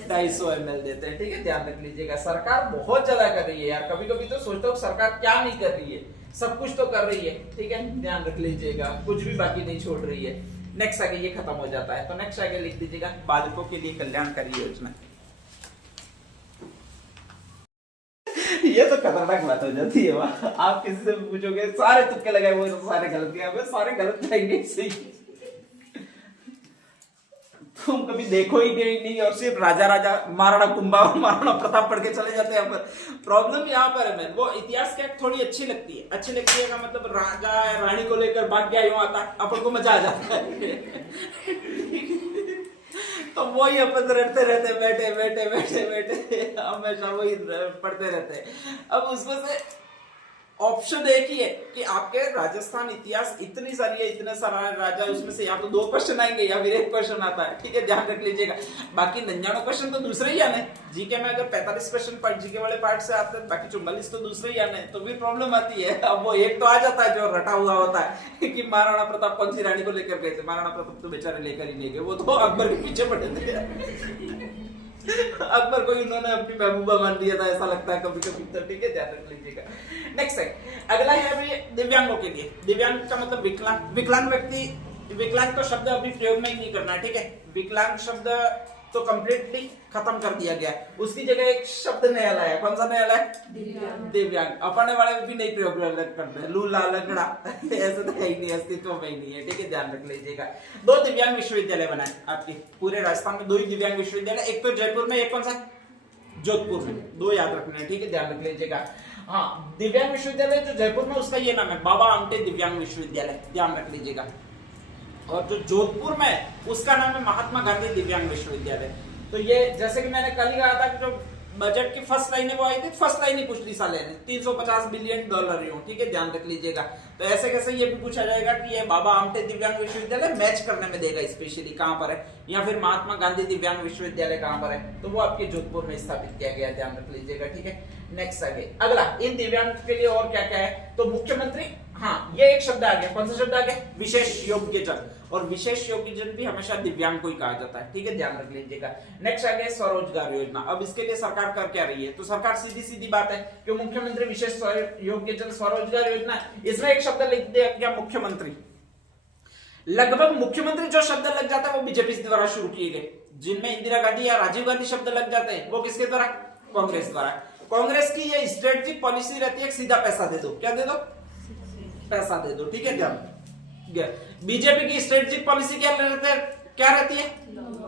250 ml देते हैं, ठीक है, ध्यान रख लीजिएगा। सरकार बहुत ज्यादा कर रही है यार, कभी कभी तो सोचता हूँ सरकार क्या नहीं कर रही है, सब कुछ तो कर रही है, ठीक है, ध्यान रख लीजिएगा, कुछ भी बाकी नहीं छोड़ रही है। नेक्स्ट आगे ये खत्म हो जाता है, तो नेक्स्ट आगे लिख दीजिएगा बालकों के लिए कल्याणकारी योजना। ये तो खतरनाक बात हो जाती है, आप किसी से पूछोगे सारे तुक्के लगाए हुए तो सारे गलत, सारे गलत जाएंगे, सही तुम कभी देखो ही नहीं, और सिर्फ राजा महाराणा कुंभा और महाराणा प्रताप पढ़ के चले जाते हैं। पर प्रॉब्लम यहाँ पर है, वो इतिहास क्या थोड़ी अच्छी लगती है का मतलब राजा रानी को लेकर भाग गया यूं आता है, अपन को मजा आ जाता है तो वही अपन रटते रहते बैठे हमेशा वही पढ़ते रहते। अब उसमें से ऑप्शन एक ही है कि आपके राजस्थान इतिहास इतनी सारी है, इतने सारे राजा, उसमें से या तो 2 क्वेश्चन आएंगे या फिर 1 क्वेश्चन आता है, ठीक है, ध्यान रख लीजिएगा। बाकी 99 क्वेश्चन तो दूसरे ही आने। जीके में अगर 45 क्वेश्चन जीके वाले पार्ट से आते हैं, बाकी 44 तो दूसरे ही आने, तो फिर प्रॉब्लम आती है। अब वो एक तो आ जाता है जो रटा हुआ होता है कि महाराणा प्रताप कौन सी रानी को लेकर गए थे। महाराणा प्रताप तो बेचारे लेकर ही नहीं गए, वो तो अकबर के पीछे पड़े थे अकबर को इन्होंने अपनी महबूबा मान लिया था, ऐसा लगता है कभी कभी तो, ठीक है, ध्यान रख लीजिएगा। नेक्स्ट है, अगला है अभी दिव्यांगों के लिए। दिव्यांग का मतलब विकलांग, विकलांग व्यक्ति, विकलांग तो शब्द अभी प्रयोग में ही नहीं करना है, ठीक है, विकलांग शब्द तो कंप्लीटली खत्म कर दिया गया, उसकी जगह एक शब्द नया लाया। कौन सा नया लाया? दिव्यांग। अपने वाले भी नहीं प्रयोग करते, लूला लगड़ा ऐसे तो कहीं नहीं, अस्तित्व में ही नहीं है, ठीक है, ध्यान रख लीजिएगा। 2 दिव्यांग विश्वविद्यालय बनाए आपके पूरे राजस्थान में, 2 ही दिव्यांग विश्वविद्यालय, एक तो जयपुर में, एक कौन सा? जोधपुर में। 2 याद रखने हैं, ठीक है, ध्यान रख लीजिएगा। हाँ, दिव्यांग विश्वविद्यालय जो जयपुर में, उसका ये नाम है बाबा आमटे दिव्यांग विश्वविद्यालय, ध्यान रख लीजिएगा। और जो जोधपुर में, उसका नाम है महात्मा गांधी दिव्यांग विश्वविद्यालय। तो ये जैसे कि मैंने कल ही कहा था कि जो बजट की फर्स्ट लाइन है वो आई थी, फर्स्ट लाइन ही पिछली साल है, $350 बिलियन, ठीक है, ध्यान रख लीजिएगा। तो ऐसे कैसे ये भी पूछा जाएगा कि ये बाबा आमटे दिव्यांग विश्वविद्यालय मैच करने में देगा स्पेशली कहां पर है, या फिर महात्मा गांधी दिव्यांग विश्वविद्यालय कहां पर है, तो वो आपके जोधपुर में स्थापित किया गया, ध्यान रख लीजिएगा, ठीक है। नेक्स्ट आगे अगला, इन दिव्यांग के लिए और क्या क्या है, तो मुख्यमंत्री, हाँ ये एक शब्द आ गया, कौन सा शब्द आ गया? विशेष योग्यजन, और विशेष योग्यजन भी हमेशा दिव्यांग को ही कहा जाता है, ठीक है, ध्यान रख लीजिएगा। नेक्स्ट आ गया स्वरोजगार योजना। अब इसके लिए सरकार कर क्या रही है, तो सरकार सीधी सीधी बात है कि मुख्यमंत्री विशेष योग्यजन स्वरोजगार योजना, इसमें एक शब्द लिख दिया गया मुख्यमंत्री। लगभग मुख्यमंत्री जो शब्द लग जाता है वो बीजेपी द्वारा शुरू किए गए, जिनमें इंदिरा गांधी या राजीव गांधी शब्द लग जाते हैं वो किसके द्वारा? कांग्रेस द्वारा। कांग्रेस की ये स्ट्रेटेजिक पॉलिसी रहती है सीधा पैसा दे दो, क्या दे दो? पैसा दे दो, ठीक है, ध्यान। बीजेपी की स्ट्रेटेजिक पॉलिसी क्या रहती है?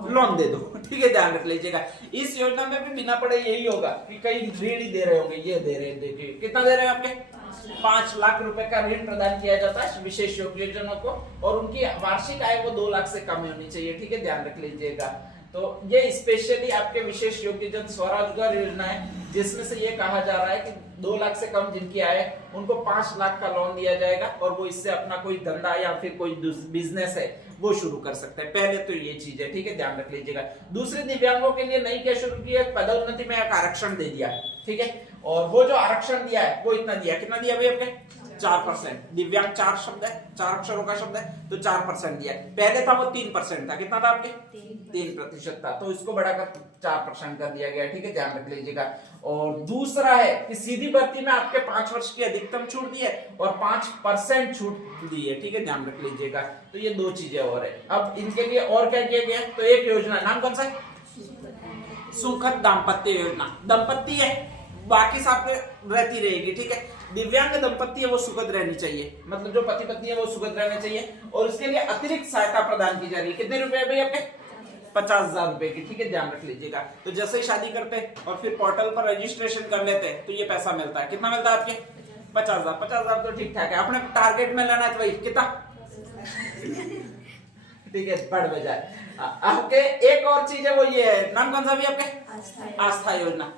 लोन दे दो, ठीक है, ध्यान रख लीजिएगा। इस योजना में भी बिना पढ़े यही होगा कि कई ऋण ही दे रहे होंगे, ये दे रहे हैं, देखिए कितना दे रहे हैं आपके? 5 लाख रुपए का ऋण प्रदान किया जाता है विशेष योग्यजनों को, और उनकी वार्षिक आय वो 2 लाख से कम होनी चाहिए, ठीक है, ध्यान रख लीजिएगा। तो ये स्पेशली आपके विशेष योग्यजन स्वरोजगार योजना है, जिसमें से ये कहा जा रहा है कि 2 लाख से कम जिनकी आय है उनको 5 लाख का लोन दिया जाएगा, और वो इससे अपना कोई धंधा या फिर कोई बिजनेस है वो शुरू कर सकते हैं। पहले तो ये चीज है, ठीक है, ध्यान रख लीजिएगा। दूसरे दिव्यांगों के लिए नई क्या शुरू की है? पदोन्नति में एक आरक्षण दे दिया, ठीक है, और वो जो आरक्षण दिया है वो इतना दिया, कितना दिया भाई आपके? 4%। दिव्यांग 4 शब्द है, 4 अक्षरों का शब्द है, तो 4% दिया। पहले था वो 3% था, कितना था आपके? 3% था, तो इसको बढ़ाकर 4% कर दिया गया, ठीक है, ध्यान रख लीजिएगा। और दूसरा है कि सीधी भर्ती में आपके 5 वर्ष की अधिकतम छूट दी है और 5% छूट दी है, ठीक है, ध्यान रख लीजिएगा। तो ये 2 चीजें और है। अब इनके लिए और क्या किया गया? तो एक योजना, नाम कौन सा है? सुखद दाम्पत्य योजना। दंपत्ति है, बाकी सब रहती रहेगी, ठीक है। दिव्यांग दंपत्ति है वो सुखद रहनी चाहिए, मतलब जो पति पत्नी है वो सुखद रहने चाहिए, और उसके लिए अतिरिक्त सहायता प्रदान की जा रही है। कितने रुपए भाई आपके? 50,000 रुपए की, ठीक है, ध्यान रख लीजिएगा। तो जैसे ही शादी करते हैं और फिर पोर्टल पर रजिस्ट्रेशन कर लेते हैं तो ये पैसा मिलता है। कितना मिलता है आपके? 50,000। 50,000 तो ठीक ठाक है, अपने टारगेट में लेना है तो भाई कितना, ठीक है, बढ़ में जाए। आपके एक और चीज है वो ये है, नाम कौन सा भी आपके? आस्था योजना।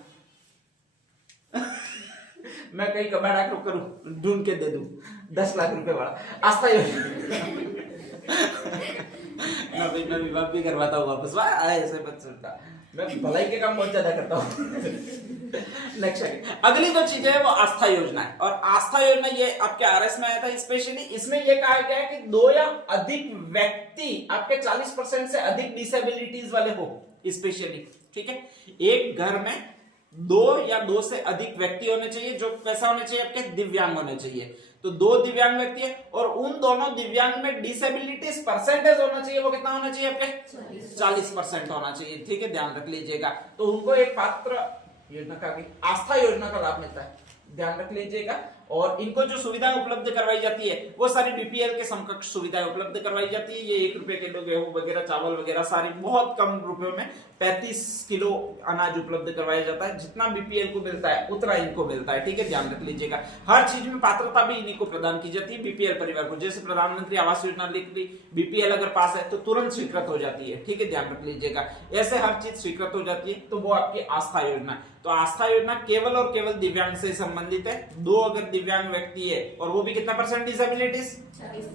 मैं कहीं कबाड़ा करूं, ढूंढ के दे दूं 10 लाख रुपए वाला आस्था योजना। मैं विवाह भी करवाता हूँ वापस, ऐसे बच्चों का मैं भलाई के काम बहुत ज्यादा करता हूँ। नेक्स्ट अगली जो चीज है वो आस्था योजना है, और आस्था योजना ये आपके आरएस में आया था स्पेशली। इसमें ये कहा गया है कि 2 या अधिक व्यक्ति आपके 40% से अधिक डिसेबिलिटीज वाले हो स्पेशली, ठीक है। एक घर में 2 या 2 से अधिक व्यक्ति होने चाहिए, जो कैसा होने चाहिए आपके? दिव्यांग होने चाहिए। तो 2 दिव्यांग व्यक्ति है, और उन दोनों दिव्यांग में डिसेबिलिटीज परसेंटेज होना चाहिए, वो कितना होना चाहिए आपके? 40% होना चाहिए, ठीक है, ध्यान रख लीजिएगा। तो उनको एक पात्र योजना का, आस्था योजना का लाभ मिलता है, ध्यान रख लीजिएगा। और इनको जो सुविधाएं उपलब्ध करवाई जाती है वो सारी बीपीएल के समकक्ष सुविधाएं उपलब्ध करवाई जाती है। ये 1 रुपए किलो गेहूं वगैरह, चावल वगैरह सारी बहुत कम रुपयों में 35 किलो अनाज उपलब्ध करवाया जाता है। जितना बीपीएल को मिलता है उतना इनको मिलता है, ठीक है, ध्यान रख लीजिएगा। हर चीज में पात्रता भी इन्हीं को प्रदान की जाती है बीपीएल परिवार को। जैसे प्रधानमंत्री आवास योजना लिख दी, बीपीएल अगर पास है तो तुरंत स्वीकृत हो जाती है, ठीक है, ध्यान रख लीजिएगा। ऐसे हर चीज स्वीकृत हो जाती है, तो वो आपकी आस्था योजना है। तो आस्था योजना केवल और केवल दिव्यांग से संबंधित है। 2 अगर दिव्यांग व्यक्ति है, और वो भी कितना परसेंट डिसेबिलिटीज?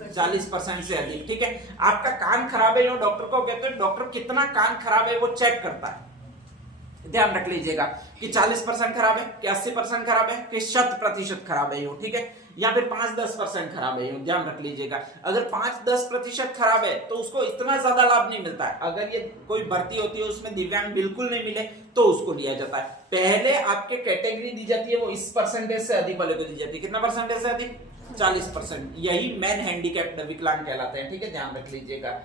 40% से अधिक, ठीक है। आपका कान खराब है, जो डॉक्टर को कहते हैं, डॉक्टर कितना कान खराब है वो चेक करता है, ध्यान रख लीजिएगा कि 40% खराब है, कि 80% खराब है, कि 100% खराब है, ठीक है, या फिर 5-10% खराब है, ध्यान रख लीजिएगा। अगर 5-10% खराब है तो उसको इतना ज्यादा लाभ नहीं मिलता है। अगर ये कोई भर्ती होती है उसमें दिव्यांग बिल्कुल नहीं मिले तो उसको लिया जाता है। पहले आपके कैटेगरी दी जाती है वो इस परसेंटेज से अधिक वाले को दी जाती है। कितना परसेंटेज से अधिक? 40%। यही मैन हैंडीकैप्ड विकलांग कहलाते हैं, ठीक है, ध्यान रख लीजिएगा।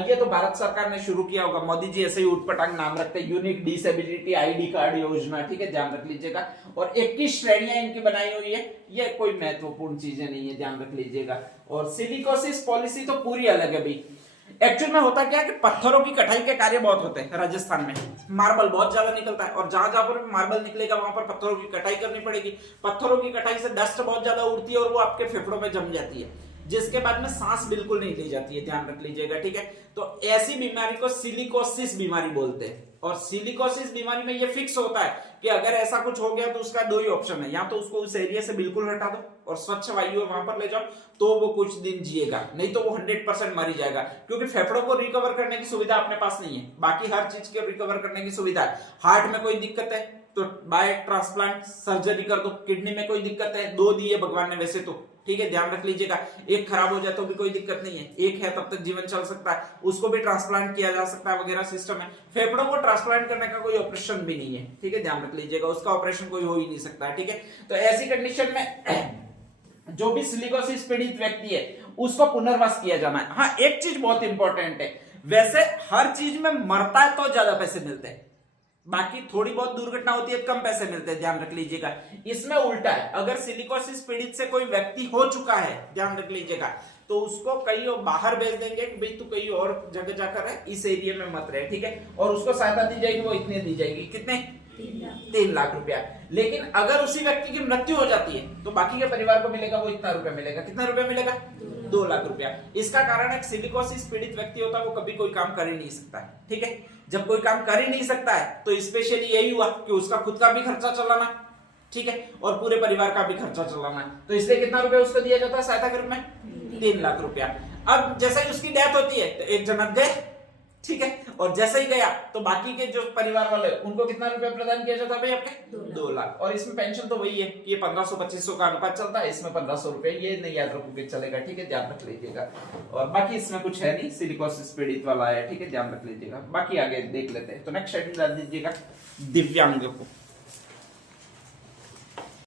ये तो भारत सरकार ने शुरू किया होगा, मोदी जी ऐसे ही उटपटांग नाम रखते हैं, यूनिक डिसेबिलिटी आईडी कार्ड योजना, ठीक है, ध्यान रख लीजिएगा। और 21 श्रेणियां इनकी बनाई हुई है, ये कोई महत्वपूर्ण चीजें नहीं है, ध्यान रख लीजिएगा। और सिलिकोसिस पॉलिसी तो पूरी अलग है भाई। एक्चुअल में होता क्या है कि पत्थरों की कटाई के कार्य बहुत होते हैं राजस्थान में, मार्बल बहुत ज्यादा निकलता है और जहां जहां पर मार्बल निकलेगा वहां पर पत्थरों की कटाई करनी पड़ेगी। पत्थरों की कटाई से डस्ट बहुत ज्यादा उड़ती है और वो आपके फेफड़ों में जम जाती है, जिसके बाद में सांस बिल्कुल नहीं ली जाती है, ध्यान रख लीजिएगा, ठीक है। तो ऐसी बीमारी को सिलिकोसिस बीमारी बोलते हैं। और सिलिकोसिस बीमारी में ये फिक्स होता है कि अगर ऐसा कुछ हो गया तो उसका दो ही ऑप्शन है, या तो उसको उस एरिया से बिल्कुल हटा दो और स्वच्छ वायु वहां पर ले जाओ तो वो कुछ दिन जिएगा, नहीं तो वो 100% मर ही जाएगा, क्योंकि फेफड़ों को रिकवर करने की सुविधा अपने पास नहीं है। बाकी हर चीज के रिकवर करने की सुविधा है। हार्ट में कोई दिक्कत है तो बाय ट्रांसप्लांट सर्जरी कर दो, किडनी में कोई दिक्कत है, 2 दिए भगवान ने वैसे तो, ठीक है, ध्यान रख लीजिएगा। एक खराब हो जाए तो भी कोई दिक्कत नहीं है, एक है तब तक जीवन चल सकता है, उसको भी ट्रांसप्लांट किया जा सकता है वगैरह सिस्टम है। फेफड़ों को ट्रांसप्लांट करने का कोई ऑपरेशन भी नहीं है, ठीक है, ध्यान रख लीजिएगा, उसका ऑपरेशन कोई हो ही नहीं सकता है, ठीक है। तो ऐसी कंडीशन में जो भी सिलिकोसिस पीड़ित व्यक्ति है उसको पुनर्वास किया जाना है। हाँ, एक चीज बहुत इंपॉर्टेंट है, वैसे हर चीज में मरता है तो ज्यादा पैसे मिलते हैं, बाकी थोड़ी बहुत दुर्घटना होती है कम पैसे मिलते हैं, ध्यान रख लीजिएगा। इसमें उल्टा है, अगर सिलिकोसिस पीड़ित से कोई व्यक्ति हो चुका है, ध्यान रख लीजिएगा, तो उसको कहीं और बाहर भेज देंगे कि भाई तू कहीं और जगह जाकर है, इस एरिया में मत रहे, ठीक है। और उसको सहायता दी जाएगी, वो इतने दी जाएगी, कितने? 3 लाख रुपया। लेकिन अगर उसी व्यक्ति की मृत्यु हो जाती है तो बाकी के परिवार को मिलेगा वो इतना रुपया मिलेगा, कितना रुपया मिलेगा? 2 लाख रुपया। इसका कारण एक सिलिकोसिस पीड़ित व्यक्ति होता है वो कभी कोई काम कर ही नहीं सकता है, ठीक है। जब कोई काम कर ही नहीं सकता है तो स्पेशली यही हुआ कि उसका खुद का भी खर्चा चलाना, ठीक है, और पूरे परिवार का भी खर्चा चलाना है, तो इसलिए कितना रुपया उसको दिया जाता है सहायता के रूप में? 3 लाख रुपया। अब जैसे ही उसकी डेथ होती है तो एक जनक गए, ठीक है, और जैसे ही गया तो बाकी के जो परिवार वाले उनको कितना रुपया प्रदान किया जाता है भाई? आपके 2 लाख। और इसमें पेंशन तो वही है कि ये 1500-2500 का अनुपात चलता है, इसमें 1500 रुपए, ये नहीं याद रखोगे चलेगा, ठीक है, ध्यान रख लीजिएगा। और बाकी इसमें कुछ है नहीं, सिलिकोसिस पीड़ित वाला है, ठीक है, ध्यान रख लीजिएगा। बाकी आगे देख लेते हैं। तो नेक्स्ट शेड्यूल डाल दीजिएगा दिव्यांग को।